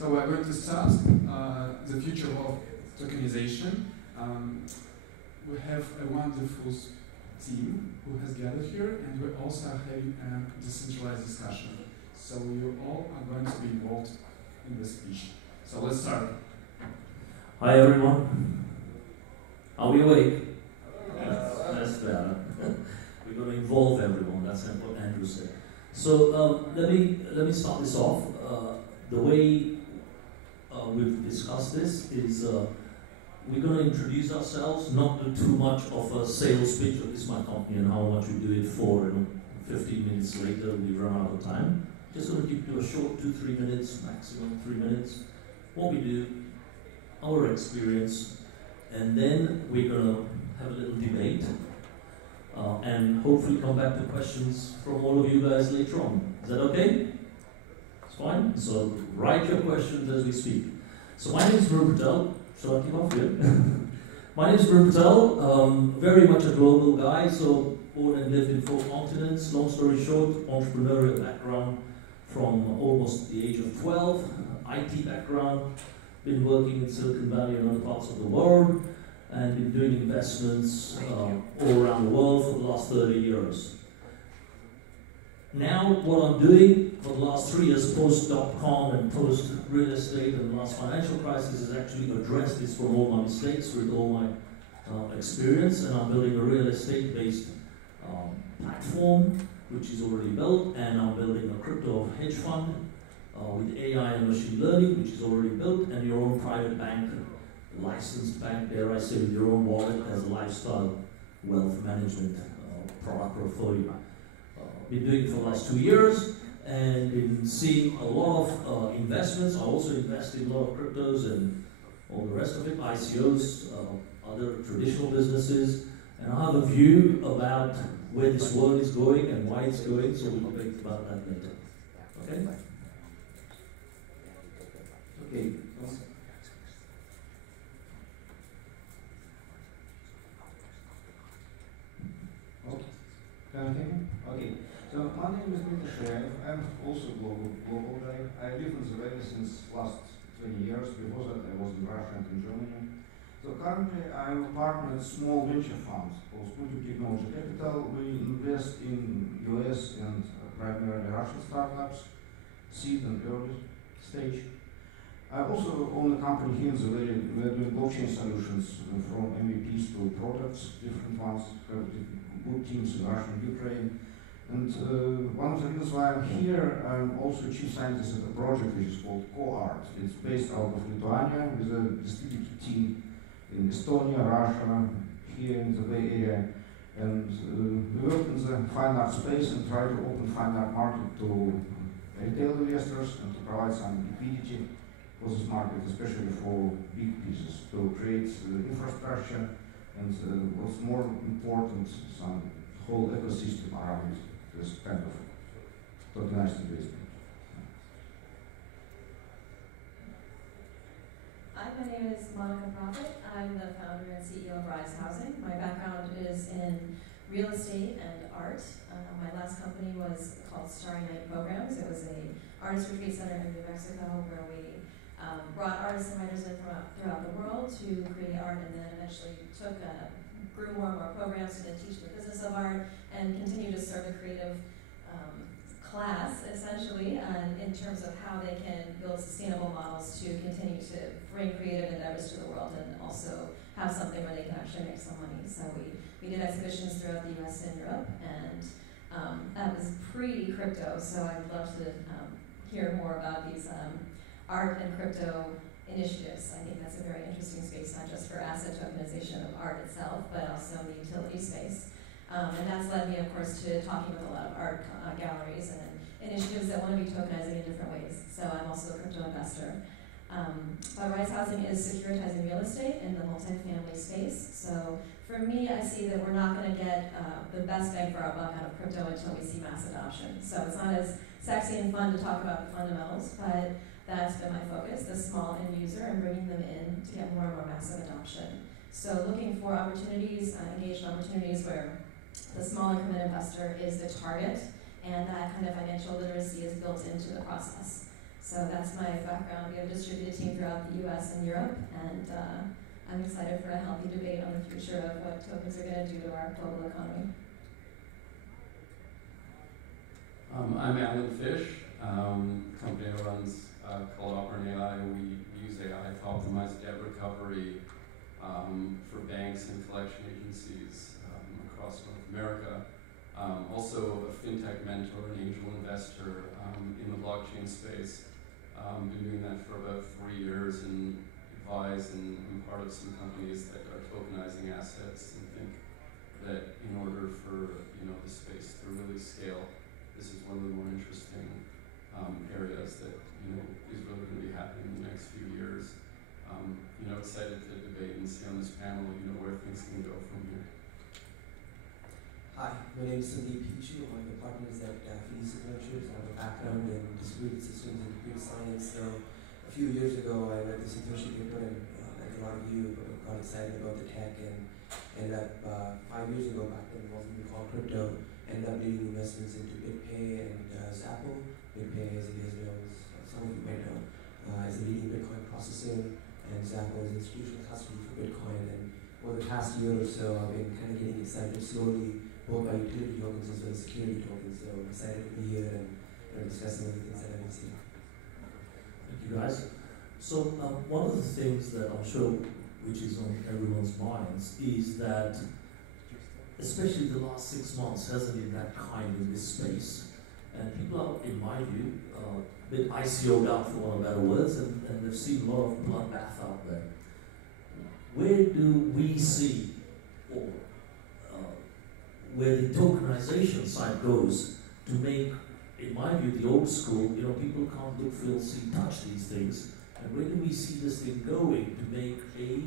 So we're going to start the future of tokenization. We have a wonderful team who has gathered here, and we're also having a decentralized discussion. So you all are going to be involved in the speech. So let's start. Hi everyone. Are we awake? That's better. We're going to involve everyone. That's what Andrew said. So let me start this off. The way we've discussed this is we're going to introduce ourselves, not do too much of a sales pitch of this is my company and how much we do it for, and 15 minutes later we run out of time. Just going to keep it to a short 2-3 minutes, maximum 3 minutes. What we do, our experience, and then we're going to have a little debate and hopefully come back to questions from all of you guys later on. Is that okay? It's fine? So write your questions as we speak. So my name is Varun Patel. Shall I keep off here? My name is Varun Patel, very much a global guy, so born and lived in 4 continents. Long story short, entrepreneurial background from almost the age of 12, IT background, been working in Silicon Valley and other parts of the world, and been doing investments all around the world for the last 30 years. Now, what I'm doing for the last 3 years, post-dot-com and post-real estate and the last financial crisis, is actually address this from all my mistakes with all my experience, and I'm building a real estate-based platform, which is already built, and I'm building a crypto hedge fund with AI and machine learning, which is already built, and your own private bank, licensed bank, dare I say, with your own wallet as a lifestyle wealth management product portfolio. Been doing it for the last 2 years, and been seeing a lot of investments. I also invest in a lot of cryptos and all the rest of it, ICOs, other traditional businesses, and I have a view about where this world is going and why it's going, so we'll debate about that later. Okay? Okay. Can you hear me? Okay. So my name is Dmitry Shreyev. I'm also a global guy. I live in Slovenia since last 20 years. Before that I was in Russia and in Germany. So currently I'm a partner in a small venture fund called Future Technology Capital. We invest in US and primarily Russian startups, seed and early stage. I also own a company here in Slovenia. We're doing blockchain solutions from MVPs to products, different ones. Good teams in Russia and Ukraine. And one of the reasons why I'm here, I'm also chief scientist of a project which is called CoArt. It's based out of Lithuania with a distributed team in Estonia, Russia, here in the Bay Area. And we work in the fine art space and try to open fine art market to retail investors and to provide some liquidity for this market, especially for big pieces, to create infrastructure and what's more important, some whole ecosystem around this kind of tokenized investment. Hi, my name is Monica Profit. I'm the founder and CEO of Rise Housing. My background is in real estate and art. My last company was called Starry Night Programs. It was an artist retreat center in New Mexico where we brought artists and writers in from throughout the world to create art, and then eventually grew more and more programs to then teach the business of art and continue to serve the creative class, essentially, in terms of how they can build sustainable models to continue to bring creative endeavors to the world and also have something where they can actually make some money. So we did exhibitions throughout the US and Europe, and that was pre-crypto, so I'd love to hear more about these art and crypto initiatives. I think that's a very interesting space, not just for asset tokenization of art itself, but also the utility space. And that's led me, of course, to talking with a lot of art galleries and initiatives that want to be tokenizing in different ways. So I'm also a crypto investor. But Rise Housing is securitizing real estate in the multifamily space. So for me, I see that we're not going to get the best bang for our buck out of crypto until we see mass adoption. So it's not as sexy and fun to talk about the fundamentals, but that's been my focus, the small end user, and bringing them in to get more and more massive adoption. So looking for opportunities, engaged opportunities where the small increment investor is the target, and that kind of financial literacy is built into the process. So that's my background. We have a distributed team throughout the US and Europe, and I'm excited for a healthy debate on the future of what tokens are going to do to our global economy. I'm Alan Fish. Company that runs called Operant AI. We use AI to optimize debt recovery for banks and collection agencies across North America. Also a fintech mentor, an angel investor in the blockchain space. Been doing that for about 3 years and advise and I'm part of some companies that are tokenizing assets and think that in order for the space to really scale, this is one of the more interesting areas that is really going to be happening in the next few years. Excited to debate and see on this panel where things can go from here. Hi, my name is Sandeep Pichu. I'm one of the partners at Phoenix Ventures. I have a background in distributed systems and computer science. So a few years ago, I read the Satoshi paper and like a lot of you got excited about the tech and ended up 5 years ago, back then it wasn't even called crypto, ended up leading investments into BitPay and Zapple. BitPay, as you guys know, some of you might know, is a leading Bitcoin processor, and Zapple is institutional custody for Bitcoin. And over the past year or so, I've been kind of getting excited slowly, both by utility tokens as well as security tokens. So I'm excited to be here and discuss some of the things that I've been seeing. Thank you, guys. So one of the things that I'm sure which is on everyone's minds is that, especially the last 6 months, hasn't been that kind in this space. And people are, in my view, a bit ICO'd out, for want of better words, and they've seen a lot of bloodbath out there. Where do we see, or where the tokenization side goes to make, in my view, the old school, people can't look, feel, see, touch these things, and where do we see this thing going to make A,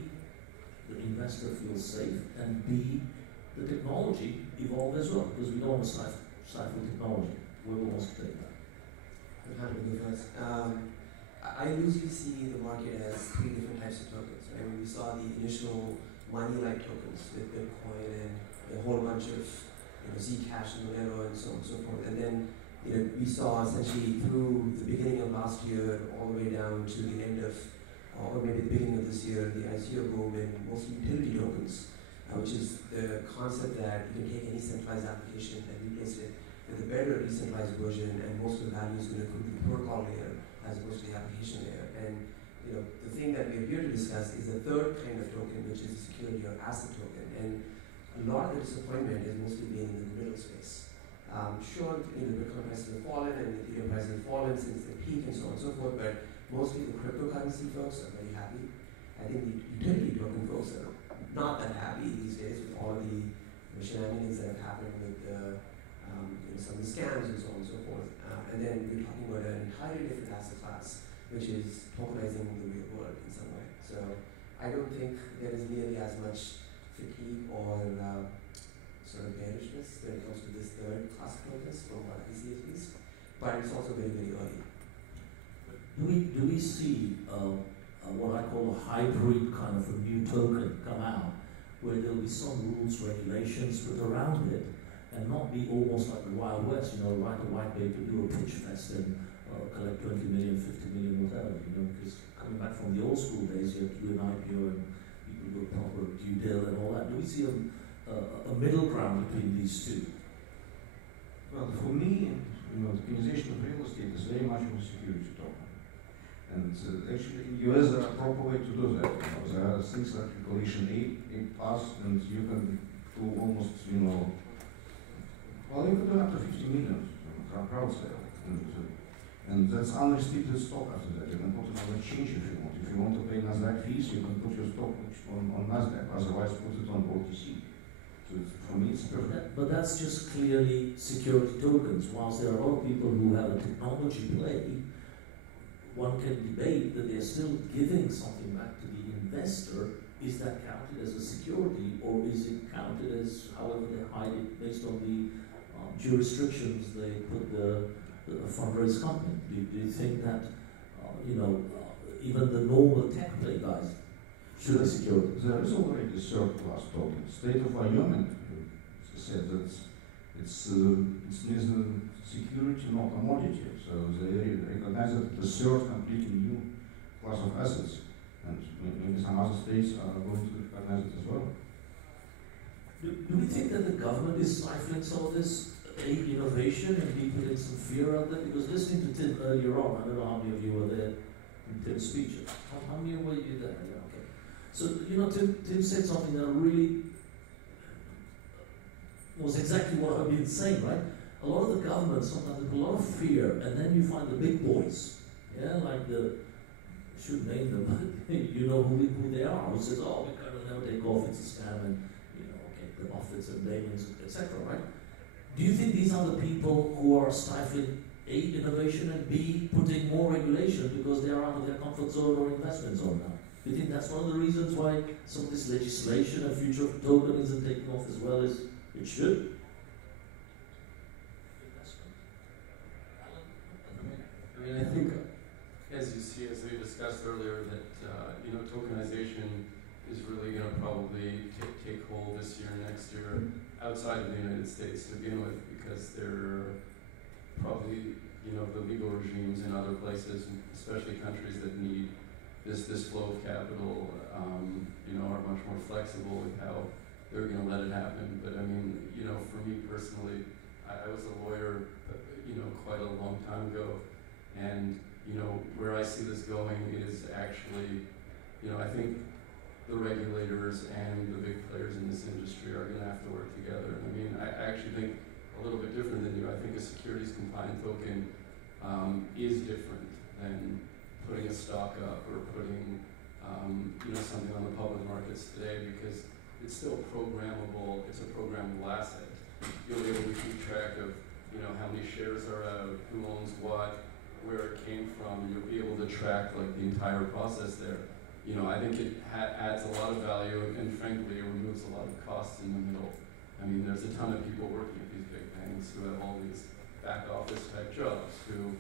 the investor feel safe, and B, the technology evolve as well, because we don't want to stifle technology. Whoever wants to take that. I'm happy to go first. I usually see the market as 3 different types of tokens. Right? When we saw the initial money-like tokens with Bitcoin and a whole bunch of Zcash and Monero and so on and so forth, and then we saw essentially through the beginning of last year all the way down to the end of, or maybe the beginning of this year, the ICO boom in mostly utility tokens, which is the concept that you can take any centralized application and replace it with a better decentralized version, and most of the value is going to accrue to the protocol layer as opposed to the application layer. And the thing that we're here to discuss is the third kind of token, which is the security or asset token. And a lot of the disappointment is mostly being in the middle space. Sure, the Bitcoin prices have fallen and the Ethereum prices have fallen since the peak and so on and so forth, but mostly the cryptocurrency folks are very happy. I think the utility token folks are not that happy these days with all the shenanigans that have happened with some of the scams and so on and so forth. And then we're talking about an entirely different asset class, which is tokenizing the real world in some way. So I don't think there is nearly as much fatigue or sort of bearishness when it comes to this third class of tokens, from what I see at least. But it's also very, very early. Do we see what I call a hybrid kind of a new token come out, where there'll be some rules, regulations put around it, and not be almost like the Wild West, write a white paper, do a pitch fest, and collect 20 million, 50 million, whatever, because coming back from the old school days, you have to do an IPO and people do a proper due deal and all that. Do we see a middle ground between these two? Well, for me, tokenization of real estate is very much of a security token. And actually, in the US, there are proper way to do that. There are things like Regulation 8 plus, and you can do almost, well, you can do up to 50 million crowd sale. And that's unrestricted stock after that. You can put it on exchange if you want. If you want to pay NASDAQ fees, you can put your stock on NASDAQ. Otherwise, put it on OTC. So for me, it's perfect. But that's just clearly security tokens. Whilst there are a lot of people who have a technology play, one can debate that they're still giving something back to the investor. Is that counted as a security, or is it counted as however they hide it based on the jurisdictions they put the fundraise company? Do you think that even the normal tech play guys should be security? There is already third class token. State of Wyoming said that It's business security, not commodity. So they recognize it as a third completely new class of assets. And maybe some other states are going to recognize it as well. Do we think that the government is stifling some of this innovation and be putting some fear out there? Because listening to Tim earlier on, I don't know how many of you were there in Tim's speech. How many were you there? Yeah, okay. So, Tim said something that really was exactly what I've been saying, right? A lot of the government sometimes have a lot of fear, and then you find the big boys, like I shouldn't name them, but you know who they are, who says, oh, we kind of never take off, it's a scam, and the Buffetts and Damians, etc., right? Do you think these are the people who are stifling A, innovation, and B, putting more regulation because they are out of their comfort zone or investment zone now? Do you think that's one of the reasons why some of this legislation and future of token isn't taking off as well as it should? I think, as you see, as we discussed earlier, that tokenization is really going to probably take hold this year, next year, outside of the United States to begin with, because there are probably the legal regimes in other places, especially countries that need this flow of capital, are much more flexible with how they're going to let it happen. But I mean, for me personally, I was a lawyer, quite a long time ago, and where I see this going is actually, I think the regulators and the big players in this industry are going to have to work together. I mean, I actually think a little bit different than you. I think a securities compliant token is different than putting a stock up or putting something on the public markets today, because it's still programmable. It's a programmable asset. You'll be able to keep track of how many shares are out, who owns what, where it came from. You'll be able to track the entire process there. I think it adds a lot of value, and frankly, it removes a lot of costs in the middle. I mean, there's a ton of people working at these big banks who have all these back office type jobs who,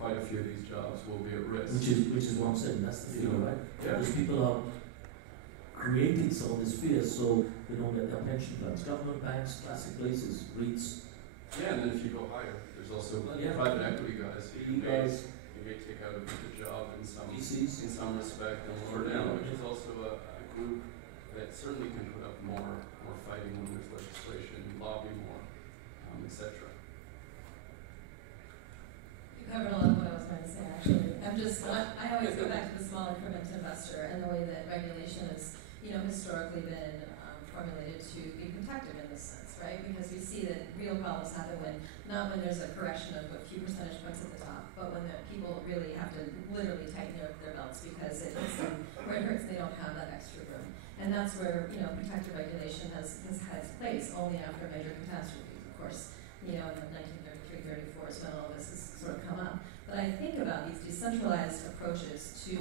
quite a few of these jobs will be at risk. Which is what I'm saying, that's the fear, right? Yeah. Because people are creating some of this fear so they don't get their pension plans. Government banks, classic places, REITs. Yeah, and then if you go higher, there's also private equity guys. You may take out a job in some respect and lower down, which is also a group that certainly can put up more fighting when there's legislation, lobby more, etc. You covered a lot of what I was going to say, actually. I always go back to the small increment investor and the way that regulation has, historically been formulated to be protective in this sense, right? Because we see that real problems happen not when there's a correction of a few percentage points at the top, but when the people really have to literally tighten their belts because it hits them where it hurts, they don't have that extra room. And that's where, protective regulation has had its place only after major catastrophes, of course. In the 1933, 34 is when all this has sort of come up. But I think about these decentralized approaches to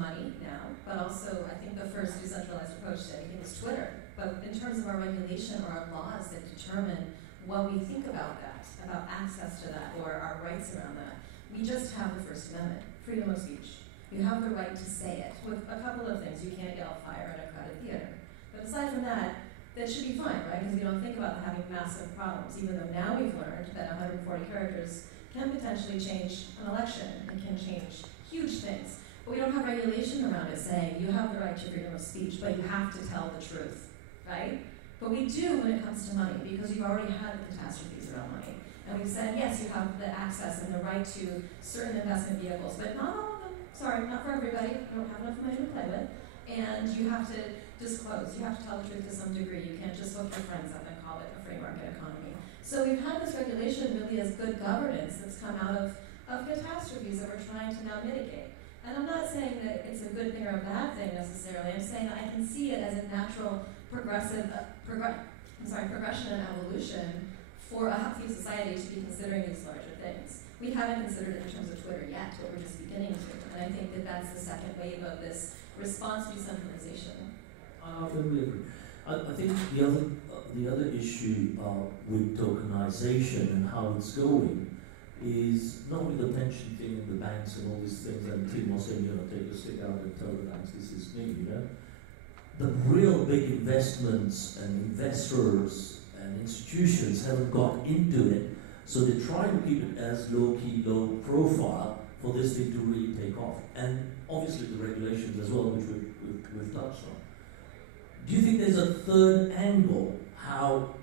money now, but also I think the first decentralized approach to anything is Twitter. But in terms of our regulation or our laws that determine what we think about that, about access to that, or our rights around that, we just have the First Amendment, freedom of speech. You have the right to say it, with a couple of things. You can't yell fire at a crowded theater. But aside from that should be fine, right? Because we don't think about having massive problems, even though now we've learned that 140 characters can potentially change an election and can change huge things. But we don't have regulation around it saying you have the right to freedom of speech, but you have to tell the truth, right? But we do when it comes to money, because we've already had the catastrophes around money. And we've said, yes, you have the access and the right to certain investment vehicles, but not all of them. Sorry, not for everybody. You don't have enough money to play with. And you have to disclose. You have to tell the truth to some degree. You can't just hook your friends up and call it a free market economy. So we've had this regulation really as good governance that's come out of catastrophes that we're trying to now mitigate. And I'm not saying that it's a good thing or a bad thing necessarily. I'm saying that I can see it as a natural progression and evolution for a healthy society to be considering these larger things. We haven't considered it in terms of Twitter yet, but we're just beginning to. And I think that that's the second wave of this response to decentralization. I totally agree. I think the other issue with tokenization and how it's going is not only the pension thing and the banks and all these things, and Tim was saying, take your stick out and tell the banks this is me, The real big investments and investors and institutions haven't got into it, so they try to keep it as low-key, low-profile for this thing to really take off. And obviously the regulations as well, which we've touched on. Do you think there's a third angle, how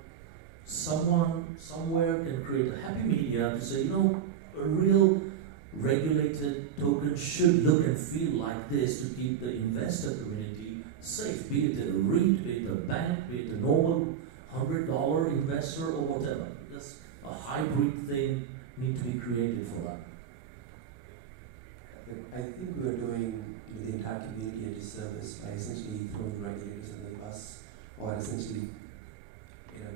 someone somewhere can create a happy medium to say, you know, a real regulated token should look and feel like this to keep the investor community safe, be it a REIT, be it a bank, be it a normal $100 investor or whatever. There's a hybrid thing need to be created for that. I think we're doing the entire community a disservice by essentially throwing regulators under the bus, or essentially, you know,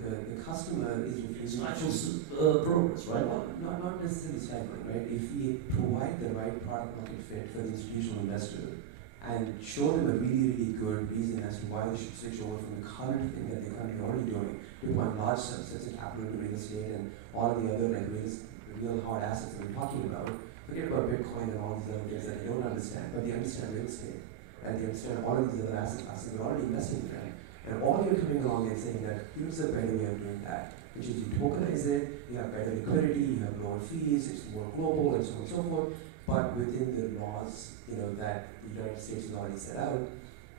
the customer is Stifles progress, right? Not necessarily stifling, right? If we provide the right product market fit for the institutional investor and show them a really, really good reason as to why they should switch over from the current thing that they're currently already doing to one large subsets of capital into real estate and all of the other like real hard assets that we're talking about. Forget about Bitcoin and all these other things that they don't understand, but they understand real estate, right? They understand all of these other asset classes. They're already investing in them. And all you're coming along and saying that here's a better way of doing that, which is you tokenize it, you have better liquidity, you have lower fees, it's more global, and so on and so forth. But within the laws, you know, that the United States has already set out,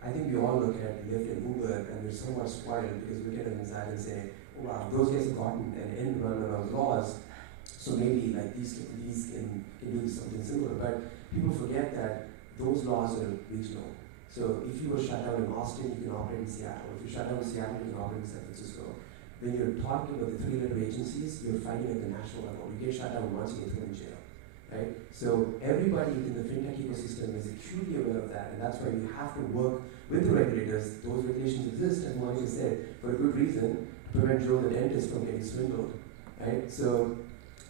I think we all look at Lyft and Uber and we're somewhat spoiled because we get on the side and say, oh, wow, those guys have gotten an end run around laws, so maybe like these can do something similar. But people forget that those laws are regional. So if you were shut down in Austin, you can operate in Seattle. If you shut down in Seattle, you can operate in San Francisco. When you're talking about the three-letter agencies, you're fighting at the national level. You get shut down once, you get thrown in jail. Right? So everybody in the fintech ecosystem is acutely aware of that, and that's why we have to work with the regulators. Those regulations exist, as Monica said, for a good reason, to prevent Joe the dentist from getting swindled. Right? So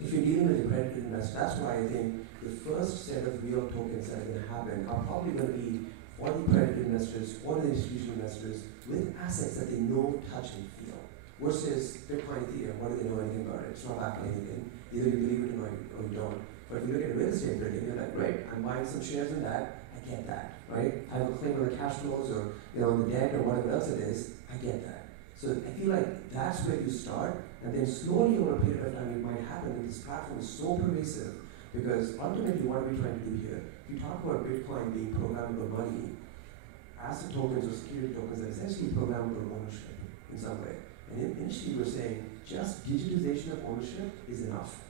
if you're dealing with accredited investors, that's why I think the first set of real tokens that are going to happen are probably going to be for the accredited investors, for the institutional investors, with assets that they know, touch, and feel. Versus Bitcoin, Ethereum, what do they know anything about it? It's not backing anything. Either you believe it or you don't. But if you look at real estate building, you're like, great, I'm buying some shares in that, I get that, right? I have a claim on the cash flows or on the debt or whatever else it is, I get that. So I feel like that's where you start, and then slowly over a period of time it might happen, and this platform is so pervasive, because ultimately what are we trying to do here? If you talk about Bitcoin being programmable money, asset tokens or security tokens are essentially programmable ownership in some way. And initially we're saying just digitization of ownership is enough.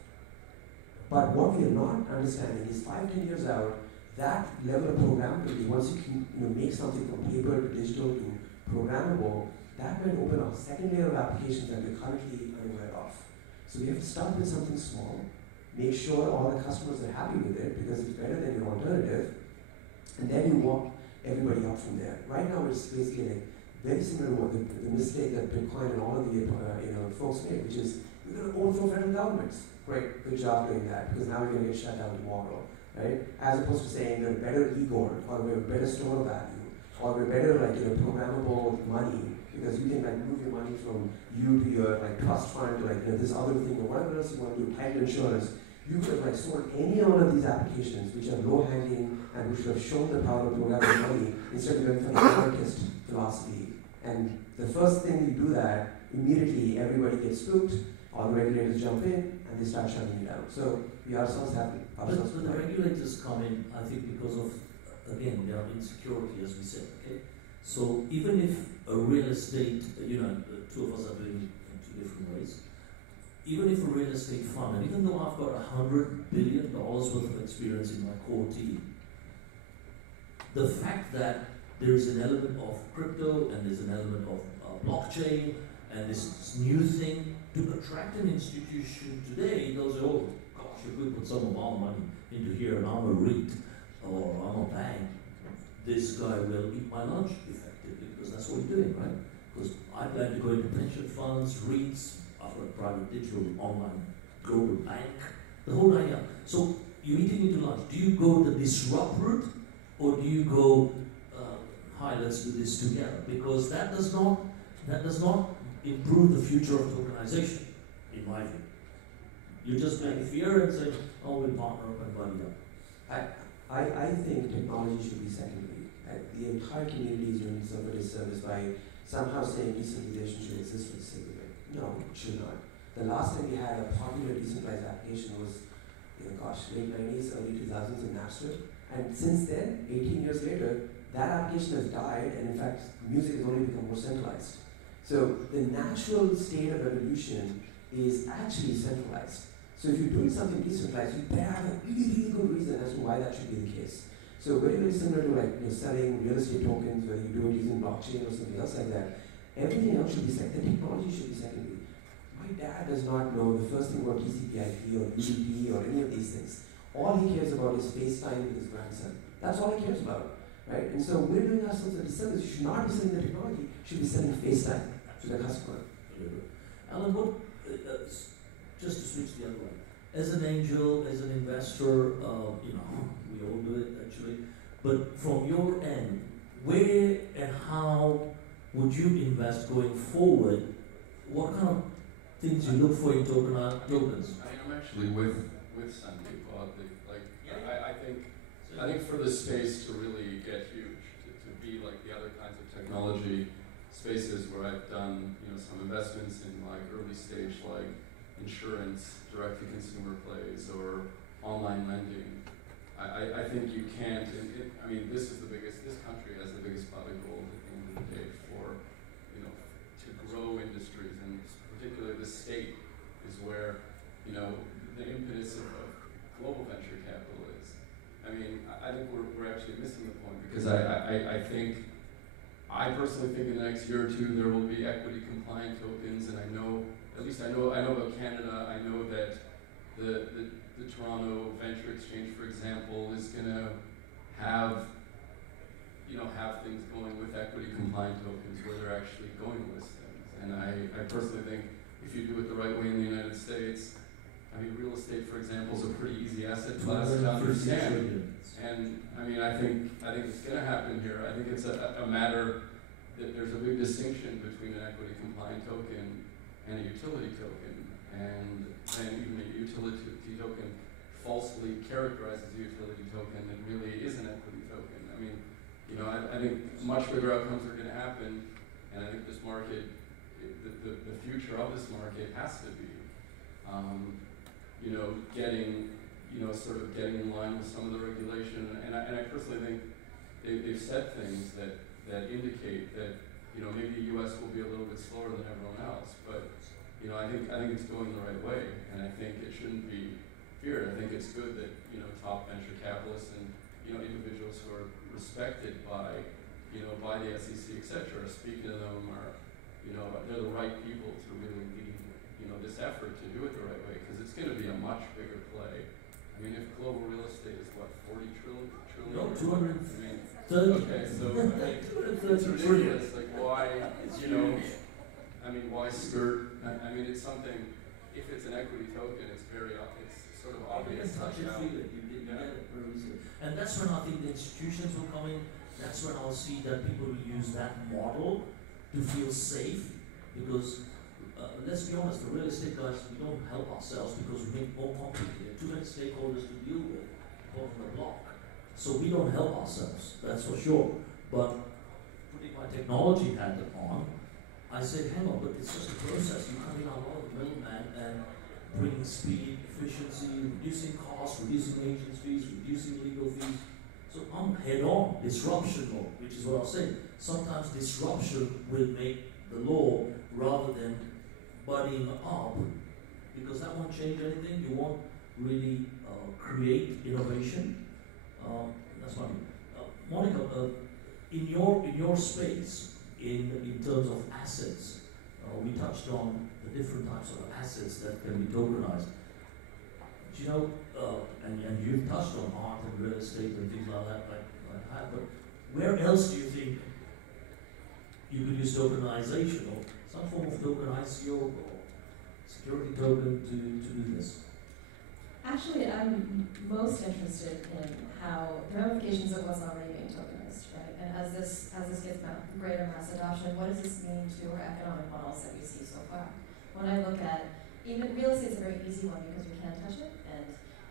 But what we are not understanding is 5-10 years out, that level of programmability, once you can make something from paper to digital to programmable, that might open up a second layer of applications that we're currently unaware of. So we have to start with something small, make sure all the customers are happy with it because it's better than your alternative, and then you walk everybody up from there. Right now it's basically like very similar to what the mistake that Bitcoin and all of the folks made, which is we're going to overthrow federal governments. Great, good job doing that, because now we're going to get shut down tomorrow, right? As opposed to saying we're better e-gold, or we're better store value, or we're better programmable money, because you can move your money from you to your trust fund to this other thing or whatever else you want to do, title insurance. You could have stored any one of these applications which are low hanging and which have shown the power of programmable money instead of going for the anarchist philosophy. And the first thing you do that, immediately everybody gets spooked, all the regulators jump in, and they start shutting it down. So we ourselves have to. But the regulators come in, I think, because of, again, their insecurity, as we said, okay? So even if a real estate, two of us are doing it in two different ways, even if a real estate fund, and even though I've got $100 billion worth of experience in my core team, the fact that there is an element of crypto and there's an element of blockchain and this new thing, to attract an institution today, they'll say, oh gosh, if we put some of our money into here and I'm a REIT or I'm a bank, this guy will eat my lunch effectively, because that's what we're doing, right? Because I plan to go into pension funds, REITs, after a private digital online global bank, the whole idea. So you're eating into lunch. Do you go the disrupt route, or do you go, hi, let's do this together? Because that does not improve the future of tokenization, in my view. You just make fear and say, oh, we'll partner up and buddy up. I think technology should be secondary. The entire community is doing somebody a service by somehow saying decentralization should exist for the sake of it. No, it should not. The last time we had a popular decentralized application was, late 90s, early 2000s in Napster. And since then, 18 years later, that application has died, and in fact, music has only become more centralized. So the natural state of evolution is actually centralized. So if you're doing something decentralized, you better have a really, really good reason as to why that should be the case. So very, very similar to selling real estate tokens, whether you do it using blockchain or something else like that. Everything else should be secondary. The technology should be secondary. My dad does not know the first thing about TCP/IP or UDP or any of these things. All he cares about is FaceTime with his grandson. That's all he cares about, right? And so we're doing ourselves a disservice. You should not be selling the technology. You should be selling FaceTime to the customer. Alan, what, just to switch the other way, as an angel, as an investor, we all do it actually, but from your end, where and how would you invest going forward? What kind of things you look for in tokens? I'm actually with Sandeep broadly. I think for the space to really get huge, to be like the other kinds of technology spaces where I've done some investments in early stage insurance, direct to consumer plays, or online lending. I think you can't. This country has the biggest pot of gold at the end of the day for to grow industries, and particularly the state is where the impetus of global venture capital is. I think we're actually missing the point, because I personally think in the next year or two there will be equity compliant tokens, and I know about Canada. I know that the Toronto Venture Exchange, for example, is going to have things going with equity compliant tokens where they're actually going to list things. And I personally think if you do it the right way in the United States, real estate, for example, is a pretty easy asset class to understand. And I think it's going to happen here. I think it's a matter that there's a big distinction between an equity compliant token and a utility token. And then even a utility token falsely characterized as a utility token that really is an equity token. I think much bigger outcomes are going to happen, and I think this market, the future of this market has to be, getting in line with some of the regulation. And I personally think they've said things that indicate that maybe the U.S. will be a little bit slower than everyone else, but I think it's going the right way, and I think it shouldn't be feared. I think it's good that top venture capitalists and individuals who are respected by the SEC, etc. Speaking to them are they're the right people to really lead this effort to do it the right way, because it's going to be a much bigger play. If global real estate is what, 40 trillion? No, 230. Okay, so it's ridiculous. Why skirt? It's something. If it's an equity token, it's sort of obvious. And that's when I think the institutions will come in. That's when I'll see that people will use that model to feel safe, because let's be honest, the real estate guys, we don't help ourselves because we make it more complicated. Too many stakeholders to deal with on the block. So we don't help ourselves, that's for sure. But putting my technology hat on, I say, hang on, but it's just a process. You come in on all the middleman and bring speed, efficiency, reducing costs, reducing agents' fees, reducing legal fees. So I'm head on, disruption mode, which is what I'll say. Sometimes disruption will make the law rather than buddying up, because that won't change anything. You won't really create innovation. That's what I mean. Monica, in your space, in terms of assets, we touched on the different types of assets that can be tokenized. Do you know, and you've touched on art and real estate and things like that, but where else do you think you could use tokenization or some form of token ICO or security token to do this? Actually, I'm most interested in how the ramifications of what's already being tokenized, right? And as this gets greater mass adoption, what does this mean to our economic models that we see so far? When I look at, even real estate is a very easy one because we can't touch it, and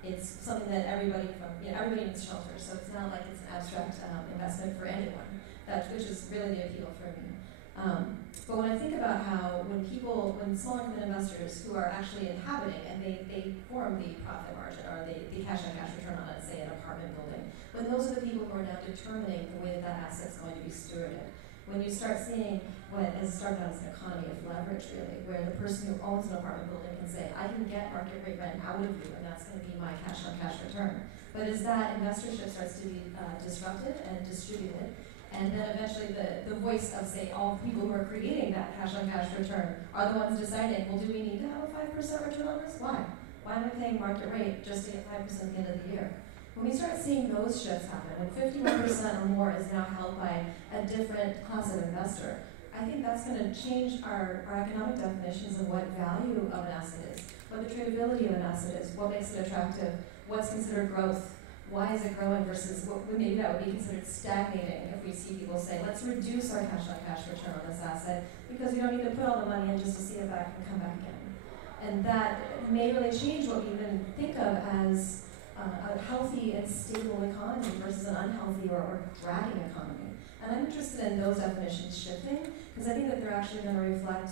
it's something that everybody needs shelter, so it's not like it's an abstract investment for anyone, which is really the appeal for me. But when I think about how when small increment investors who are actually inhabiting and they form the profit margin or the cash on cash return on, let's say, an apartment building, when those are the people who are now determining the way that asset's going to be stewarded, when you start seeing what has started out as an economy of leverage, really, where the person who owns an apartment building can say, I can get market rate rent out of you, and that's going to be my cash on cash return. But as that investorship starts to be disrupted and distributed, and then eventually the voice of, say, all the people who are creating that cash-on-cash return are the ones deciding, well, do we need to have a 5% return on this? Why? Why am I paying market rate just to get 5% at the end of the year? When we start seeing those shifts happen, when 51% or more is now held by a different class of investor, I think that's going to change our economic definitions of what value of an asset is, what the tradability of an asset is, what makes it attractive, what's considered growth. Why is it growing versus what maybe that would be considered stagnating if we see people say, let's reduce our cash-on-cash return on this asset because we don't need to put all the money in just to see it back and come back again. And that may really change what we even think of as a healthy and stable economy versus an unhealthy or dragging economy. And I'm interested in those definitions shifting because I think that they're actually going to reflect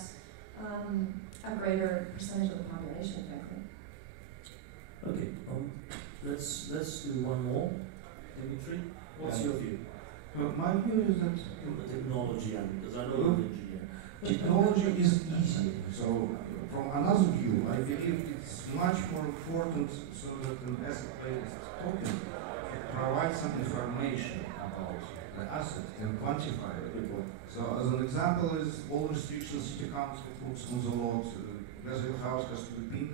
a greater percentage of the population, frankly. Okay. Let's do one more. Dimitri, what's your view? My view is that From the technology end, because I know you're an engineer. technology is easy. So from another view, I believe it's much more important so that an asset-based token provides some information about the asset and quantify it. So as an example is all restrictions city council puts on the lot, whether your house has to be pink.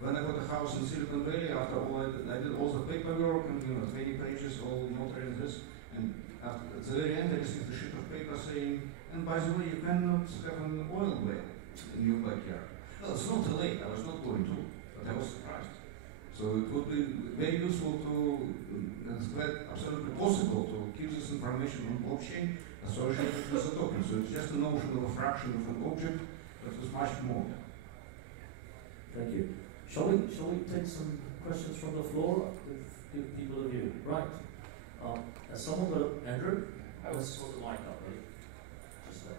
When I bought a house in Silicon Valley, after all I did all the paperwork and 20 pages, all notary and this, and at the very end I received a sheet of paper saying, and by the way, you cannot have an oil well in your backyard. Well, it's not too late, I was not going to, but I was surprised. So it would be very useful to, it's absolutely possible to keep this information on blockchain associated with the token. So it's just a notion of a fraction of an object, but it's much more. Thank you. Shall we take some questions from the floor? Give people a view. Right. Has someone got Andrew? Let's hold the mic up, right? Just that.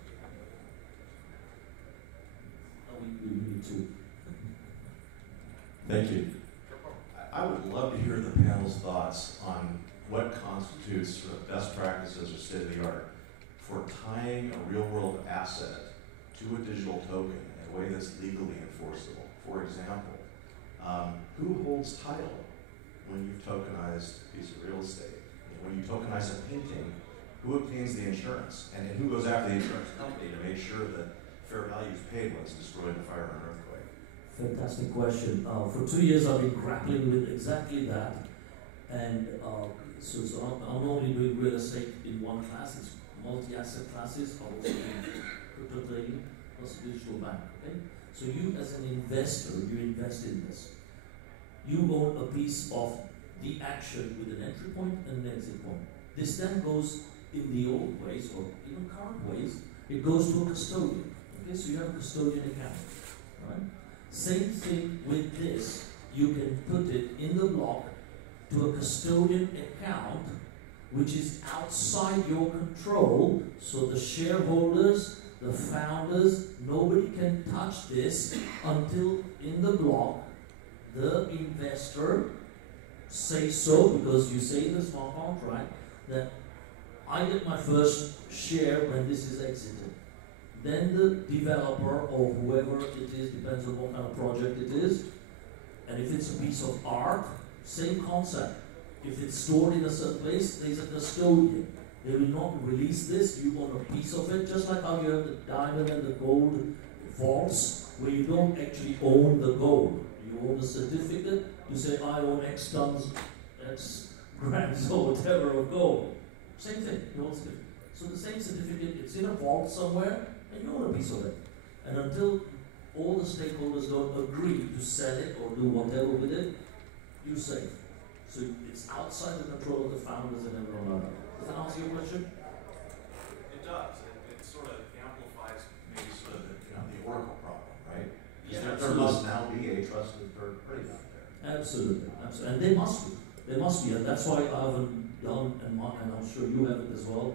Oh, we need to. Thank you. I would love to hear the panel's thoughts on what constitutes sort of best practices or state of the art for tying a real world asset to a digital token in a way that's legally enforceable. For example, who holds title when you've tokenized a piece of real estate? When you tokenize a painting, who obtains the insurance? And who goes after the insurance company to make sure that fair value is paid when it's destroyed in a fire or an earthquake? Fantastic question. For 2 years I've been grappling with exactly that. And so I'm not only doing real estate in one class, it's multi-asset classes, I'm also doing crypto trading, plus digital bank, okay? So you as an investor, you invest in this. You own a piece of the action with an entry point and an exit point. This then goes in the old ways, or even current ways, it goes to a custodian. Okay, so you have a custodian account. Right? Same thing with this. You can put it in the block to a custodian account which is outside your control, so the shareholders, the founders, nobody can touch this until in the block the investor says so, because you say in the smart contract that I get my first share when this is exited. Then the developer or whoever it is, depends on what kind of project it is, and if it's a piece of art, same concept. If it's stored in a certain place, there's a custodian. They will not release this, you own a piece of it, just like how you have the diamond and the gold vaults, where you don't actually own the gold. You own the certificate, you say, I own X tons, X grams or whatever of gold. Same thing, you own certificate. So the same certificate, it's in a vault somewhere, and you own a piece of it. And until all the stakeholders don't agree to sell it or do whatever with it, you're safe. So it's outside the control of the founders and everyone else. Does that answer your question? It does. It sort of amplifies maybe sort of the Oracle problem, right? Yeah, there must now be a trusted third party out there. Absolutely, absolutely. And they must be, and that's why I haven't done, and I'm sure you haven't as well,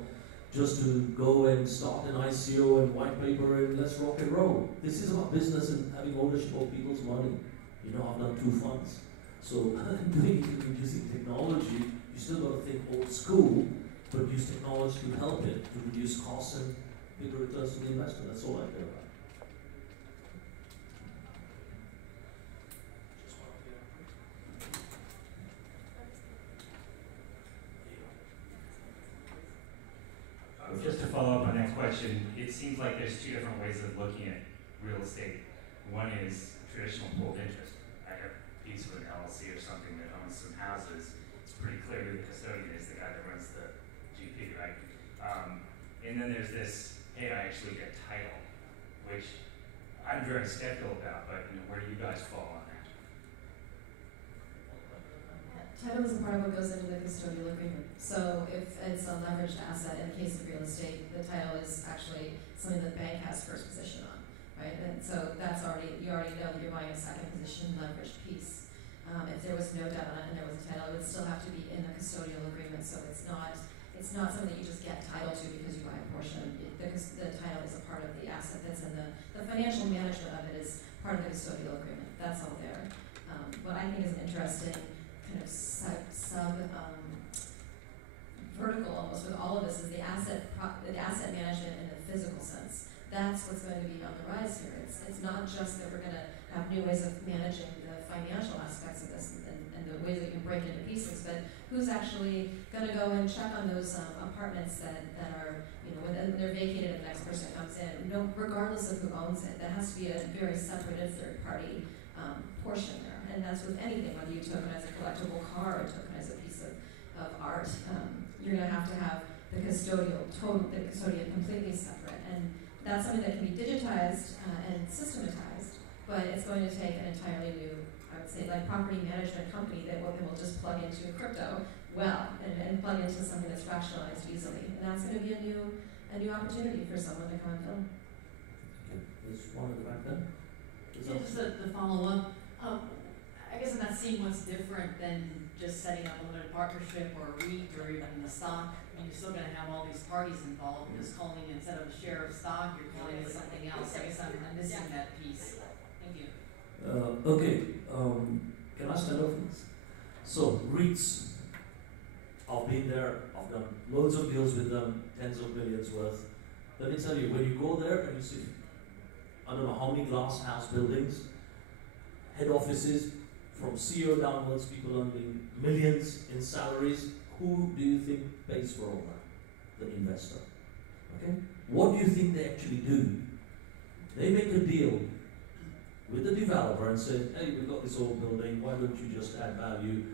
just to go and start an ICO and white paper and let's rock and roll. This is about business and having ownership of people's money. You know, I've done 2 funds. So doing it using technology, you still got to think old school, but use technology to help it, to reduce costs and bigger returns to the investor. That's all I care about. Just to follow up on that question, it seems like there's 2 different ways of looking at real estate. One is traditional pooled interest. I have a piece of an LLC or something that owns some houses. It's pretty clear who the custodian is, the guy that runs the GP, right? And then there's this, hey, I actually get title, which I'm very skeptical about, but where do you guys fall on that? Title is a part of what goes into the custodial agreement. So if it's a leveraged asset, in the case of real estate, the title is actually something the bank has first position on, right? And so that's already, you already know that you're buying a second position leveraged piece. If there was no debt on it and there was a title, it would still have to be in the custodial agreement. So it's not something that you just get title to because you buy a portion. The title is a part of the asset that's in the financial management of it is part of the custodial agreement. That's all there. What I think is an interesting kind of vertical almost with all of this is the asset management in the physical sense. That's what's going to be on the rise here. It's not just that we're going to have new ways of managing the financial aspects of this and the ways that you can break into pieces, but who's actually going to go and check on those apartments that are, when they're vacated and the next person comes in, regardless of who owns it, that has to be a very separated third-party portion there. And that's with anything, whether you tokenize a collectible car or tokenize a piece of art, you're going to have the custodian completely separate. And that's something that can be digitized and systematized, but it's going to take an entirely new, I would say, like property management company that will just plug into crypto and plug into something that's fractionalized easily. And that's going to be a new opportunity for someone to come and film. Okay. There's one at the back then. Yeah, just to follow up. I guess I'm not seeing what's different than just setting up a limited partnership or a REIT or even the stock. I mean, you're still going to have all these parties involved. You're just calling it, instead of a share of stock, you're calling it something else. I guess I'm missing that piece. Thank you. Okay. Can I stand up for this? So, REITs. I've been there. I've done loads of deals with them, tens of millions worth. Let me tell you, when you go there and you see, I don't know how many glass house buildings, head offices, from CEO downwards, people earning millions in salaries. Who do you think pays for all that? The investor. Okay? What do you think they actually do? They make a deal with the developer and say, hey, we've got this old building, why don't you just add value,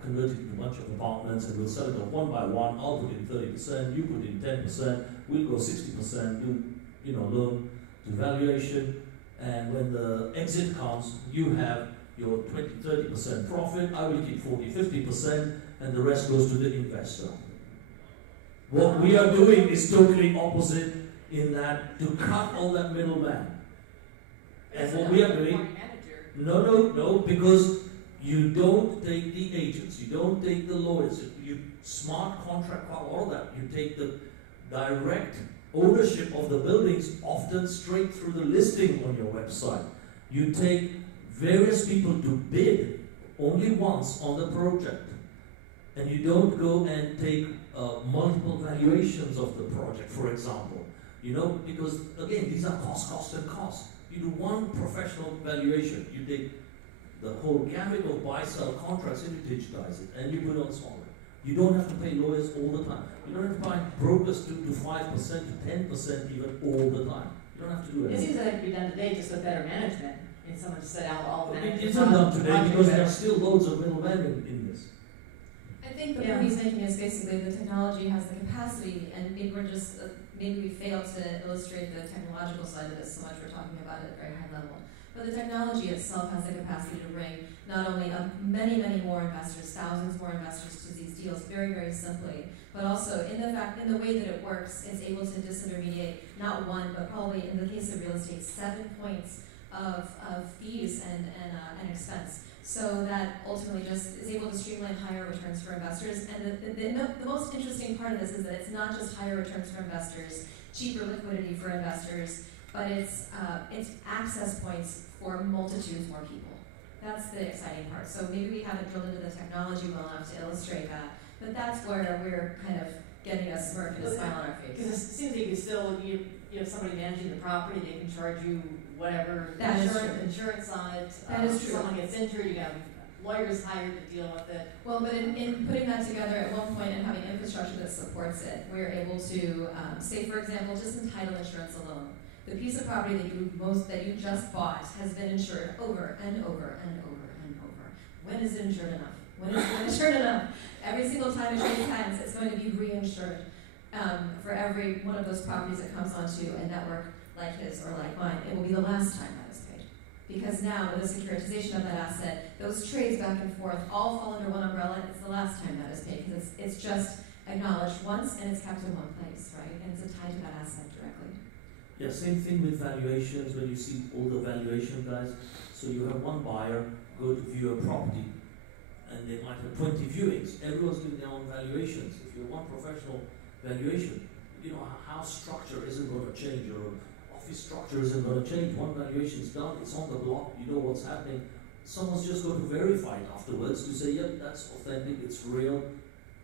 convert it into a bunch of apartments, and we'll sell it off one by one. I'll put in 30%, you put in 10%, we'll go 60%, do loan to valuation, and when the exit comes, you have your 20-30% profit, I will keep 40-50%, and the rest goes to the investor. What we are doing is totally opposite in that to cut all that middleman. And what we are doing, no, because you don't take the agents, you don't take the lawyers, you smart contract, all of that, you take the direct ownership of the buildings, often straight through the listing on your website. You take various people to bid only once on the project, and you don't go and take multiple valuations of the project, for example. Because again, these are cost, and cost. You do one professional valuation, you take the whole gamut of buy-sell contracts and you digitize it, and you put it on software. You don't have to pay lawyers all the time. You don't have to pay brokers to 5% to 10% even all the time. You don't have to do it. It seems like it could be done today, just with better management. And someone set out all the management. It isn't done today because there are still loads of middlemen in this. I think the point he's making is basically the technology has the capacity, and maybe we fail to illustrate the technological side of this so much. We're talking about it at a very high level. But the technology itself has the capacity to bring not only many, many more investors, thousands more investors to these deals very, very simply, but also in the way that it works, it's able to disintermediate not one, but probably in the case of real estate, 7 points of fees and expense. So that ultimately just is able to streamline higher returns for investors. And the most interesting part of this is that it's not just higher returns for investors, cheaper liquidity for investors, but it's access points for multitudes more people. That's the exciting part. So maybe we haven't drilled into the technology well enough to illustrate that, but that's where we're kind of getting a smirk and a smile on our face. Because it seems like you still, you have somebody managing the property, they can charge you whatever That is insurance on it. That is true. Someone gets injured, you have lawyers hired to deal with it. Well, but in putting that together at one point and having infrastructure that supports it, we're able to say, for example, just in title insurance alone, the piece of property that you just bought has been insured over and over and over and over. When is it insured enough? When is it insured enough? Every single time it shakes hands, it's going to be reinsured for every one of those properties that comes onto a network like his or like mine. It will be the last time that is paid. Because now, with the securitization of that asset, those trades back and forth all fall under one umbrella. It's the last time that is paid because it's just acknowledged once and it's kept in one place, right? And it's tied to that asset directly. Yeah, same thing with valuations. When you see all the valuation guys, so you have one buyer go to view a property, and they might have 20 viewings. Everyone's doing their own valuations. If you want professional valuation, you know, house structure isn't going to change, or office structure isn't going to change. One valuation is done, it's on the block, you know what's happening. Someone's just going to verify it afterwards to say, yep, that's authentic, it's real,